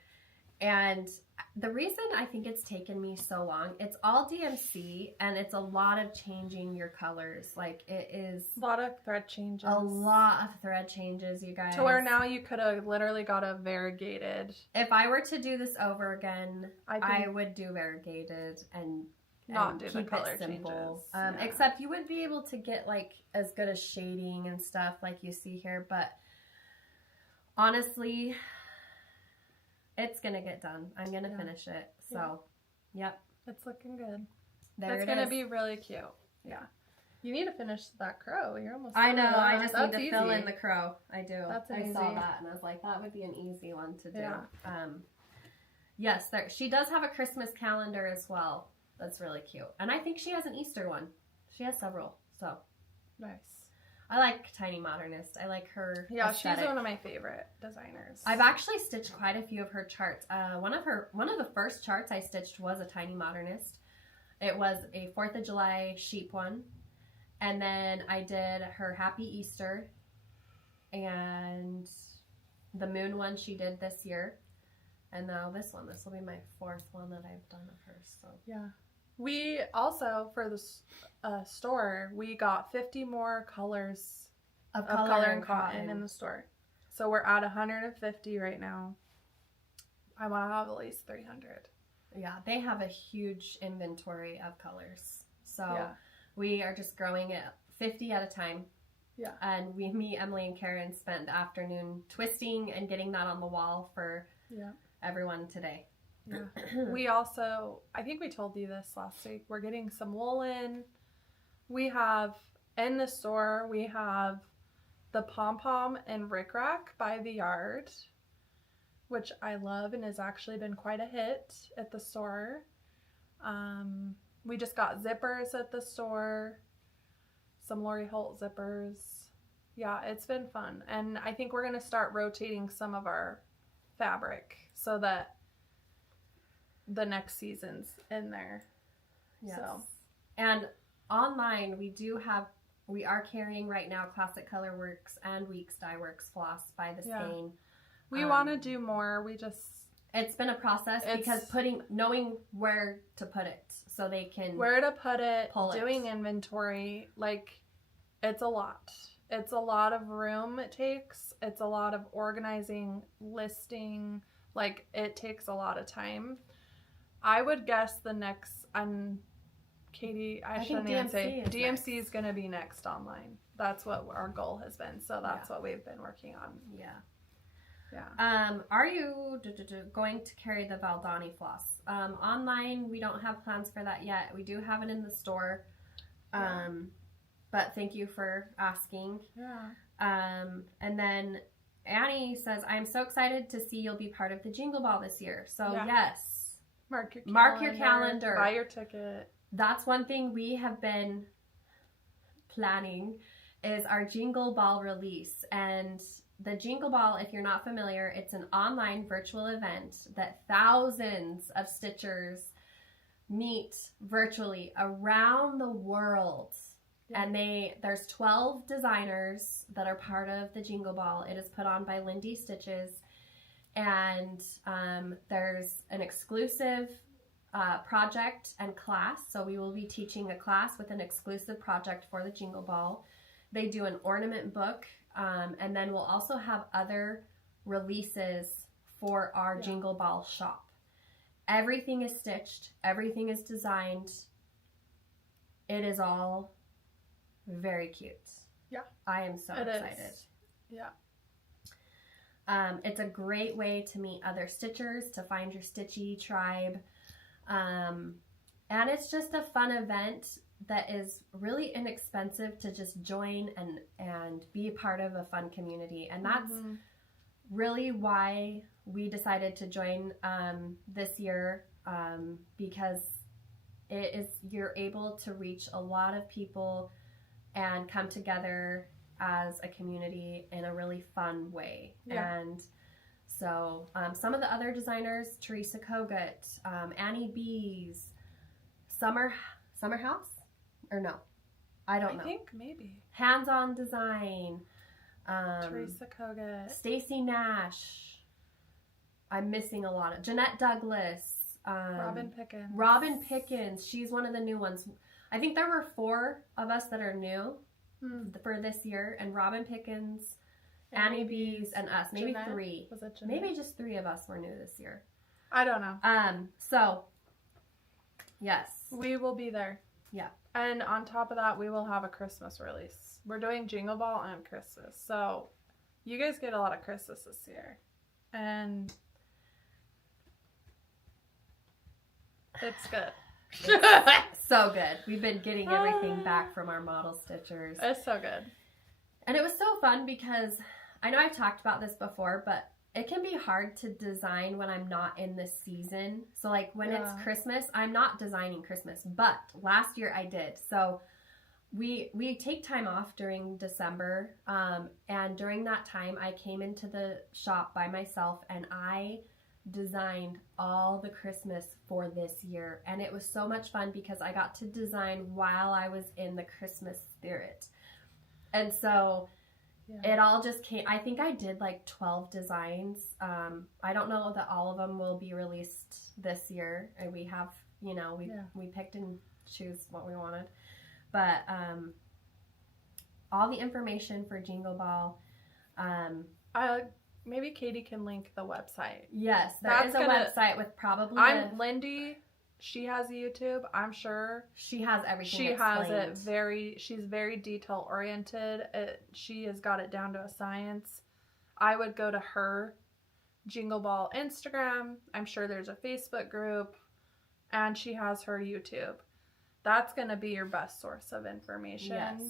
And the reason I think it's taken me so long, it's all DMC, and it's a lot of changing your colors. Like, it is a lot of thread changes. A lot of thread changes, you guys. To where now you could have literally got a variegated. If I were to do this over again, I would do variegated and not do the keep color it simple. changes. Except you wouldn't be able to get like as good a shading and stuff like you see here. But honestly, it's gonna get done. I'm gonna finish it. So, yep. It's looking good. It's gonna be really cute. Yeah. You need to finish that crow. You're almost I know. done. I just That's need to fill in the crow. I do. That's I easy. saw that and I was like, that would be an easy one to do. Yeah. Yes, she does have a Christmas calendar as well. That's really cute. And I think she has an Easter one. She has several. So nice. I like Tiny Modernist. I like her aesthetic. She's one of my favorite designers. I've actually stitched quite a few of her charts. One of the first charts I stitched was a Tiny Modernist. It was a 4th of July sheep one. And then I did her Happy Easter and the moon one she did this year. And now this one. This will be my 4th one that I've done of hers. So yeah. We also, for the store, we got 50 more colors of color and cotton in the store. So we're at 150 right now. I want to have at least 300. Yeah, they have a huge inventory of colors. So we are just growing it 50 at a time. Yeah. And me, Emily, and Karen spent the afternoon twisting and getting that on the wall for everyone today. Yeah. We also, I think we told you this last week, we're getting some woolen. We have, in the store, we have the Pom Pom and Rick Rack by the Yard, which I love and has actually been quite a hit at the store. We just got zippers at the store, some Lori Holt zippers. Yeah, it's been fun. And I think we're going to start rotating some of our fabric so that the next season's in there. Yes. So. And online we are carrying right now Classic Color Works and Weeks Dye Works floss by the skein. We want to do more. It's been a process because knowing where to put it so they can where to put it, pull doing it. inventory, like It's a lot. It's a lot of room it takes. It's a lot of organizing, listing. Like, it takes a lot of time. I would guess the next, Katie, I shouldn't even say, DMC is going to be next online. That's what our goal has been. So that's what we've been working on. Yeah. Yeah. Are you going to carry the Valdani floss? Online, we don't have plans for that yet. We do have it in the store. But thank you for asking. Yeah. And then Annie says, I'm so excited to see you'll be part of the Jingle Ball this year. So yes. Mark your calendar. Calendar. Buy your ticket. That's one thing we have been planning is our Jingle Ball release. And the Jingle Ball, if you're not familiar, it's an online virtual event that thousands of stitchers meet virtually around the world. Yeah. And there's 12 designers that are part of the Jingle Ball. It is put on by Blvd Stitches. And there's an exclusive project and class. So we will be teaching a class with an exclusive project for the Jingle Ball. They do an ornament book. And then we'll also have other releases for our Jingle Ball shop. Everything is stitched. Everything is designed. It is all very cute. Yeah. I am so excited. Yeah. It's a great way to meet other stitchers, to find your stitchy tribe. And it's just a fun event that is really inexpensive to just join and be a part of a fun community. And that's really why we decided to join this year, because you're able to reach a lot of people and come together as a community in a really fun way. Yeah. And so some of the other designers, Teresa Kogut, Annie Bees, Summer House? Or no, I don't know. I think maybe. Hands-on Design. Teresa Kogut. Stacy Nash. I'm missing a lot of. Jeanette Douglas. Robin Pickens. She's one of the new ones. I think there were 4 of us that are new for this year. And Robin Pickens, Annie Bees, and us. Maybe Jeanette? 3. Was it Jeanette? Maybe just 3 of us were new this year. I don't know. So, yes. We will be there. Yeah. And on top of that, we will have a Christmas release. We're doing Jingle Ball and Christmas. So you guys get a lot of Christmas this year. And it's good. It's so good. We've been getting everything back from our model stitchers. It's so good. And it was so fun because I know I've talked about this before, but it can be hard to design when I'm not in the season. So like when it's Christmas, I'm not designing Christmas, but last year I did. So we take time off during December. And during that time I came into the shop by myself and I designed all the Christmas for this year. And it was so much fun because I got to design while I was in the Christmas spirit. And so it all just came. I think I did like 12 designs. I don't know that all of them will be released this year. And we have, we picked and choose what we wanted. But all the information for Jingle Ball. Maybe Katie can link the website. Yes, there is a website with probably. Lindy. She has a YouTube. I'm sure she has everything. She has it she's very detail oriented. She has got it down to a science. I would go to her Jingle Ball Instagram. I'm sure there's a Facebook group, and she has her YouTube. That's going to be your best source of information. Yes.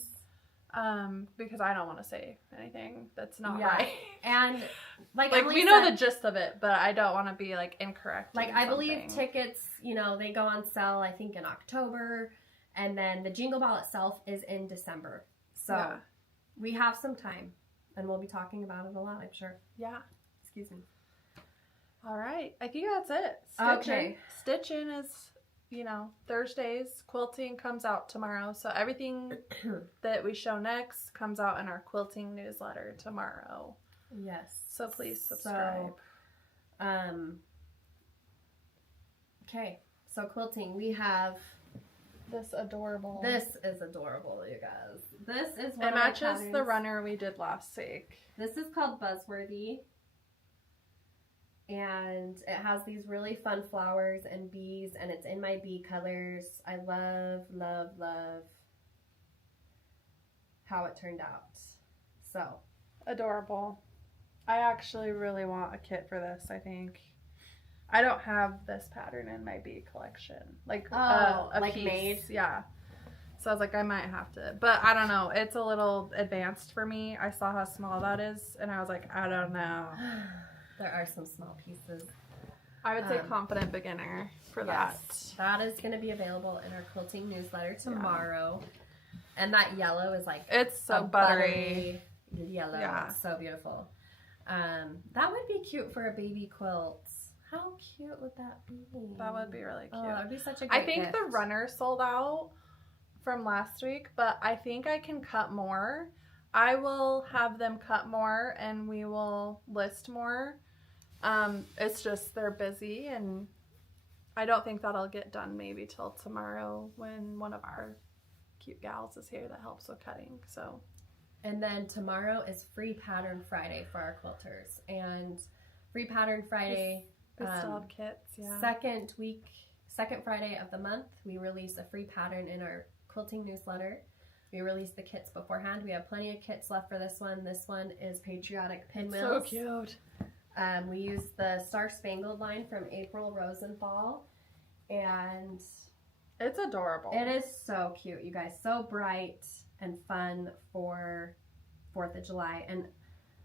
Because I don't want to say anything that's not right. And like we know the gist of it, but I don't want to be like incorrect. Like I believe tickets, they go on sale I think in October, and then the Jingle Ball itself is in December. So we have some time, and we'll be talking about it a lot, I'm sure. Yeah. Excuse me. All right. I think that's it. Okay. Stitching is, Thursdays. Quilting comes out tomorrow. So everything that we show next comes out in our quilting newsletter tomorrow. Yes. So please subscribe. Okay. So quilting, we have this adorable. This is adorable, you guys. This is one it of my matches the patterns. runner we did last week. This is called Buzzworthy. And it has these really fun flowers and bees, and it's in my bee colors. I love, love, love how it turned out. So Adorable. I actually really want a kit for this, I think. I don't have this pattern in my bee collection. Like, a like piece. made? Yeah. So I was like, I might have to. But I don't know. It's a little advanced for me. I saw how small that is, and I was like, I don't know. There are some small pieces. I would say confident beginner for that. That is going to be available in our quilting newsletter tomorrow. Yeah. And that yellow is like it's so buttery yellow. Yeah. It's so beautiful. That would be cute for a baby quilt. How cute would that be? That would be really cute. Oh, that would be such a great I think gift. the runner sold out from last week, but I think I can cut more. I will have them cut more and we will list more. It's just they're busy and I don't think that'll get done maybe till tomorrow when one of our cute gals is here that helps with cutting. So, and then tomorrow is Free Pattern Friday for our quilters, and Free Pattern Friday, we still have kits. Yeah. Second Friday of the month, we release a free pattern in our quilting newsletter. We release the kits beforehand. We have plenty of kits left for this one. This one is Patriotic Pinwheels. So cute. We use the Star Spangled line from April Rosenthal, and it's adorable. It is so cute, you guys. So bright and fun for 4th of July. And,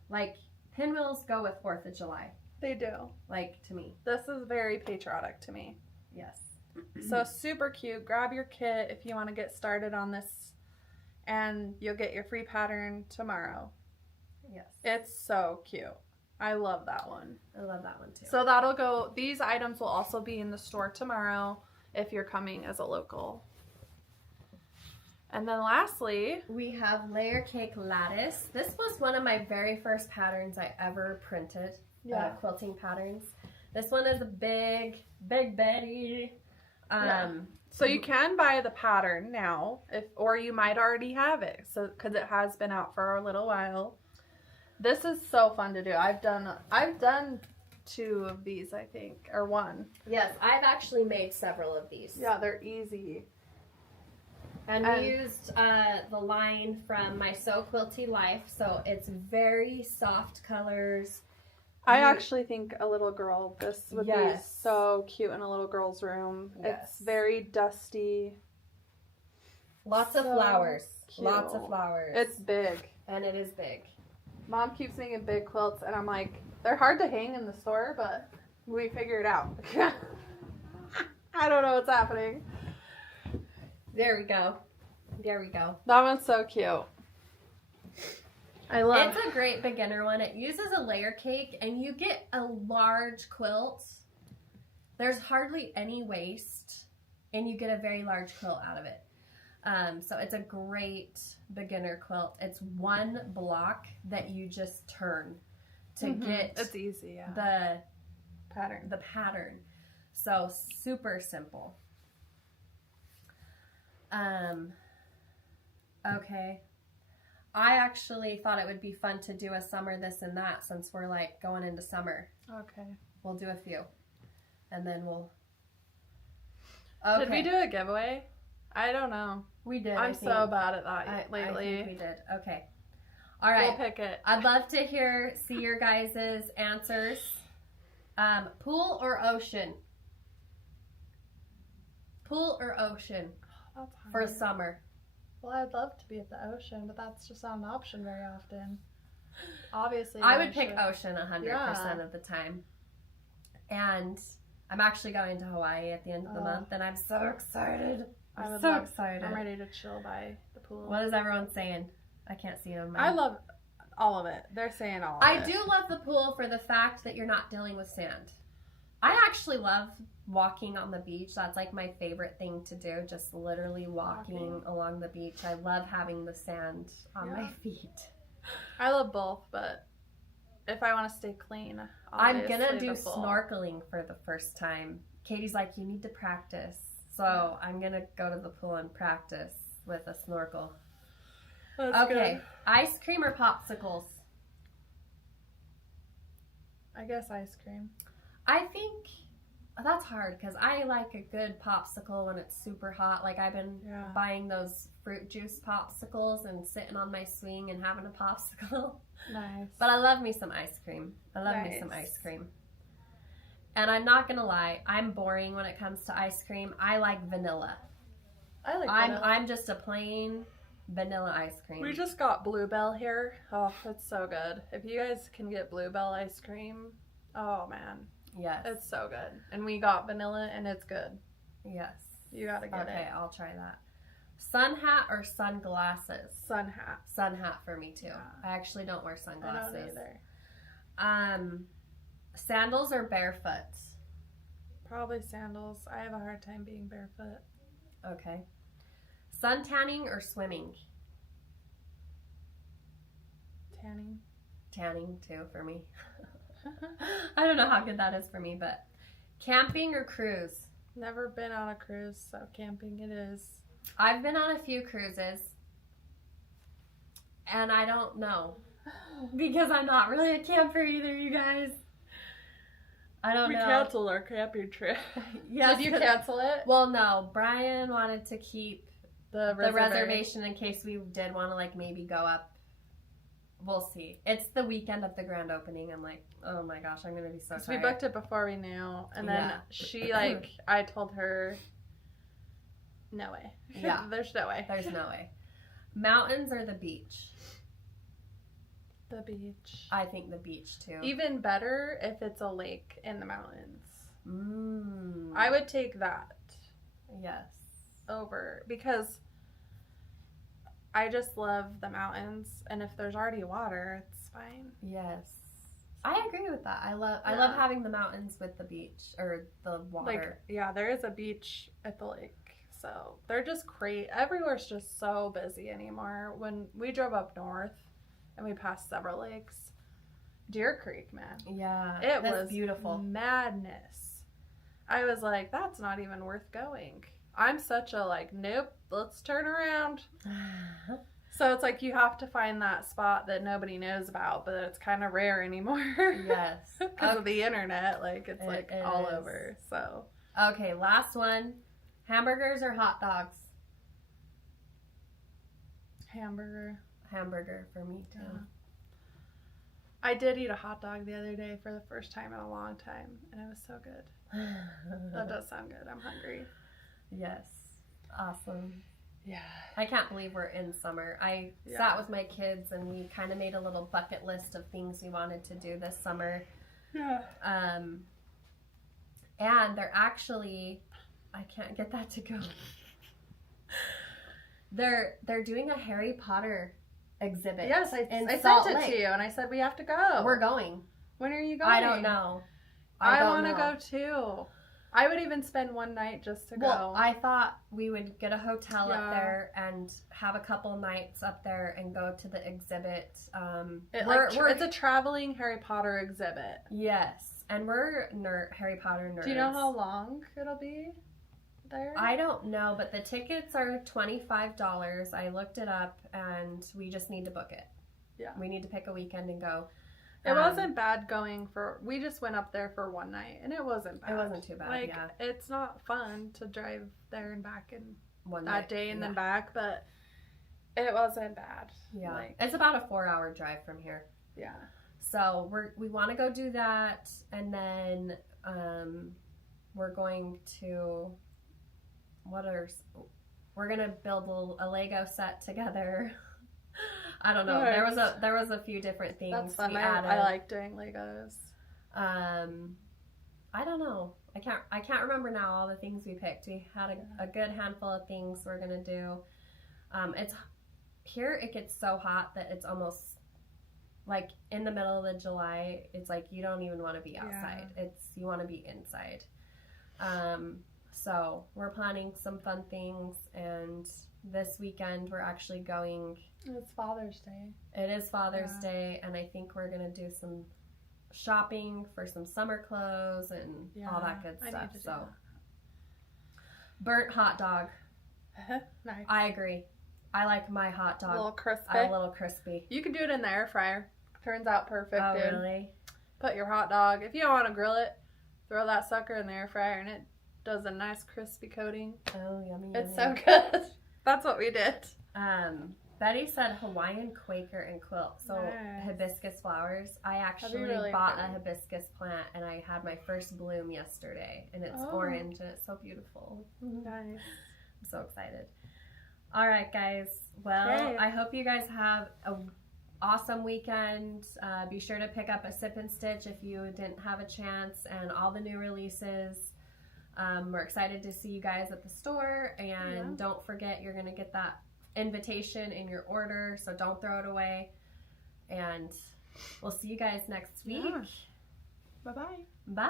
like, pinwheels go with 4th of July. They do. Like, to me. This is very patriotic to me. Yes. So super cute. Grab your kit if you want to get started on this, and you'll get your free pattern tomorrow. Yes. It's so cute. I love that one. I love that one too. So that'll go, these items will also be in the store tomorrow if you're coming as a local. And then lastly, we have Layer Cake Lattice. This was one of my very first patterns I ever printed. Quilting patterns. This one is a big Betty. So you can buy the pattern now, or you might already have it. So because it has been out for a little while. This is so fun to do. I've done 2 of these, I think, or 1. Yes, I've actually made several of these. Yeah, they're easy. And we used the line from my So Quilty Life, so it's very soft colors. I actually think a little girl, this would be so cute in a little girl's room. Yes. It's very dusty. Lots of flowers. Cute. Lots of flowers. It's big. And it is big. Mom keeps making big quilts, and I'm like, they're hard to hang in the store, but we figure it out. I don't know what's happening. There we go. There we go. That one's so cute. I love it. It's a great beginner one. It uses a layer cake, and you get a large quilt. There's hardly any waste, and you get a very large quilt out of it. So it's a great beginner quilt. It's 1 block that you just turn to get it's easy, the pattern. So super simple. Okay. I actually thought it would be fun to do a summer this and that, since we're like going into summer. Okay. We'll do a few. And then we'll... Okay. Did we do a giveaway? I don't know. We did. I'm so bad at that lately. I think we did. Okay. All right. We'll pick it. I'd love to see your guys' answers. Pool or ocean? Pool or ocean? That's hard. For summer. Well, I'd love to be at the ocean, but that's just not an option very often. Obviously, I would pick ocean 100% of the time. And I'm actually going to Hawaii at the end of the month, and I'm so excited. I'm so excited. I'm ready to chill by the pool. What is everyone saying? I can't see it on my... I love all of it. They're saying all of it. I do love the pool for the fact that you're not dealing with sand. I actually love walking on the beach. That's like my favorite thing to do, just literally walking along the beach. I love having the sand on my feet. I love both, but if I want to stay clean, I'm gonna do snorkeling for the first time. Katie's like, you need to practice. So I'm going to go to the pool and practice with a snorkel. That's okay. good. Ice cream or popsicles? I guess ice cream. I think that's hard because I like a good popsicle when it's super hot. Like I've been buying those fruit juice popsicles and sitting on my swing and having a popsicle. Nice. But I love me some ice cream. I love me some ice cream. And I'm not gonna lie, I'm boring when it comes to ice cream. I like vanilla. I like vanilla. I'm just a plain vanilla ice cream. We just got Bluebell here. Oh, it's so good. If you guys can get Bluebell ice cream, oh man. Yes. It's so good. And we got vanilla and it's good. Yes. You gotta get it. Okay, I'll try that. Sun hat or sunglasses? Sun hat. Sun hat for me too. Yeah. I actually don't wear sunglasses. I don't either. Sandals or barefoot? Probably sandals. I have a hard time being barefoot. Okay. Sun tanning or swimming? Tanning. Tanning too for me. I don't know how good that is for me, but camping or cruise? Never been on a cruise, so camping it is. I've been on a few cruises, and I don't know because I'm not really a camper either, you guys. I don't know. We canceled our camping trip. Yes, Did you cancel it? Well, no. Brian wanted to keep the reservation in case we did want to like maybe go up. We'll see. It's the weekend of the grand opening. I'm like, oh my gosh, I'm gonna be so tired. We booked it before we knew, and then she like, I told her, no way. Yeah, there's no way. There's no way. Mountains or the beach? The beach. I think the beach too. Even better if it's a lake in the mountains. I would take that. Yes. Over because I just love the mountains, and if there's already water, it's fine. Yes. I agree with that. I love having the mountains with the beach or the water. Like, there is a beach at the lake. So they're just crazy. Everywhere's just so busy anymore. When we drove up north and we passed several lakes, Deer Creek, man. Yeah. It was beautiful. Madness. I was like, that's not even worth going. I'm such a nope, let's turn around. So it's like you have to find that spot that nobody knows about, but it's kind of rare anymore. Yes. Because of the internet. It's all over. So. Okay, last one. Hamburgers or hot dogs? Hamburger. Hamburger for me too. Yeah. I did eat a hot dog the other day for the first time in a long time, and it was so good. That does sound good. I'm hungry. Yes. Awesome. Yeah. I can't believe we're in summer. I sat with my kids and we kind of made a little bucket list of things we wanted to do this summer. Yeah. And they're actually, I can't get that to go. They're doing a Harry Potter exhibit. Yes, I sent it to you and I said we have to go. We're going. When are you going? I don't know. I want to go too. I would even spend one night just to go. Well, I thought we would get a hotel up there and have a couple nights up there and go to the exhibit. It's a traveling Harry Potter exhibit. Yes, and we're Harry Potter nerds. Do you know how long it'll be there? I don't know, but the tickets are $25. I looked it up, and we just need to book it. Yeah. We need to pick a weekend and go. It wasn't bad going we just went up there for one night, and it wasn't bad. It wasn't too bad, yeah. It's not fun to drive there and back in one that day and then back, but it wasn't bad. Yeah. It's about a 4-hour drive from here. Yeah. So we want to go do that, and then we're going to, we're going to build a Lego set together. I don't know. Nice. There was a few different things. That's fun. We added. I like doing Legos. I don't know. I can't remember now all the things we picked. We had a good handful of things we're gonna do. It's here. It gets so hot that it's almost like in the middle of the July. It's like you don't even want to be outside. Yeah. You want to be inside. So we're planning some fun things, and this weekend we're actually going. It's Father's Day. It is Father's Day, and I think we're going to do some shopping for some summer clothes and all that good stuff. Burnt hot dog. Nice. I agree. I like my hot dog A little crispy. a little crispy. You can do it in the air fryer. Turns out perfect, Oh, dude. really? Put your hot dog. If you don't want to grill it, throw that sucker in the air fryer and it does a nice crispy coating. Oh, yummy. It's yummy. so good. That's what we did. Betty said Hawaiian Quaker and quilt. So Nice. hibiscus flowers. I actually really bought pretty. a hibiscus plant and I had my first bloom yesterday. And it's Oh. orange and it's so beautiful. Nice. I'm so excited. All right, guys. Well, Okay. I hope you guys have an awesome weekend. Be sure to pick up a Sip and Stitch if you didn't have a chance, and all the new releases. We're excited to see you guys at the store, and don't forget you're going to get that invitation in your order, so don't throw it away. And we'll see you guys next week. Yeah. Bye-bye.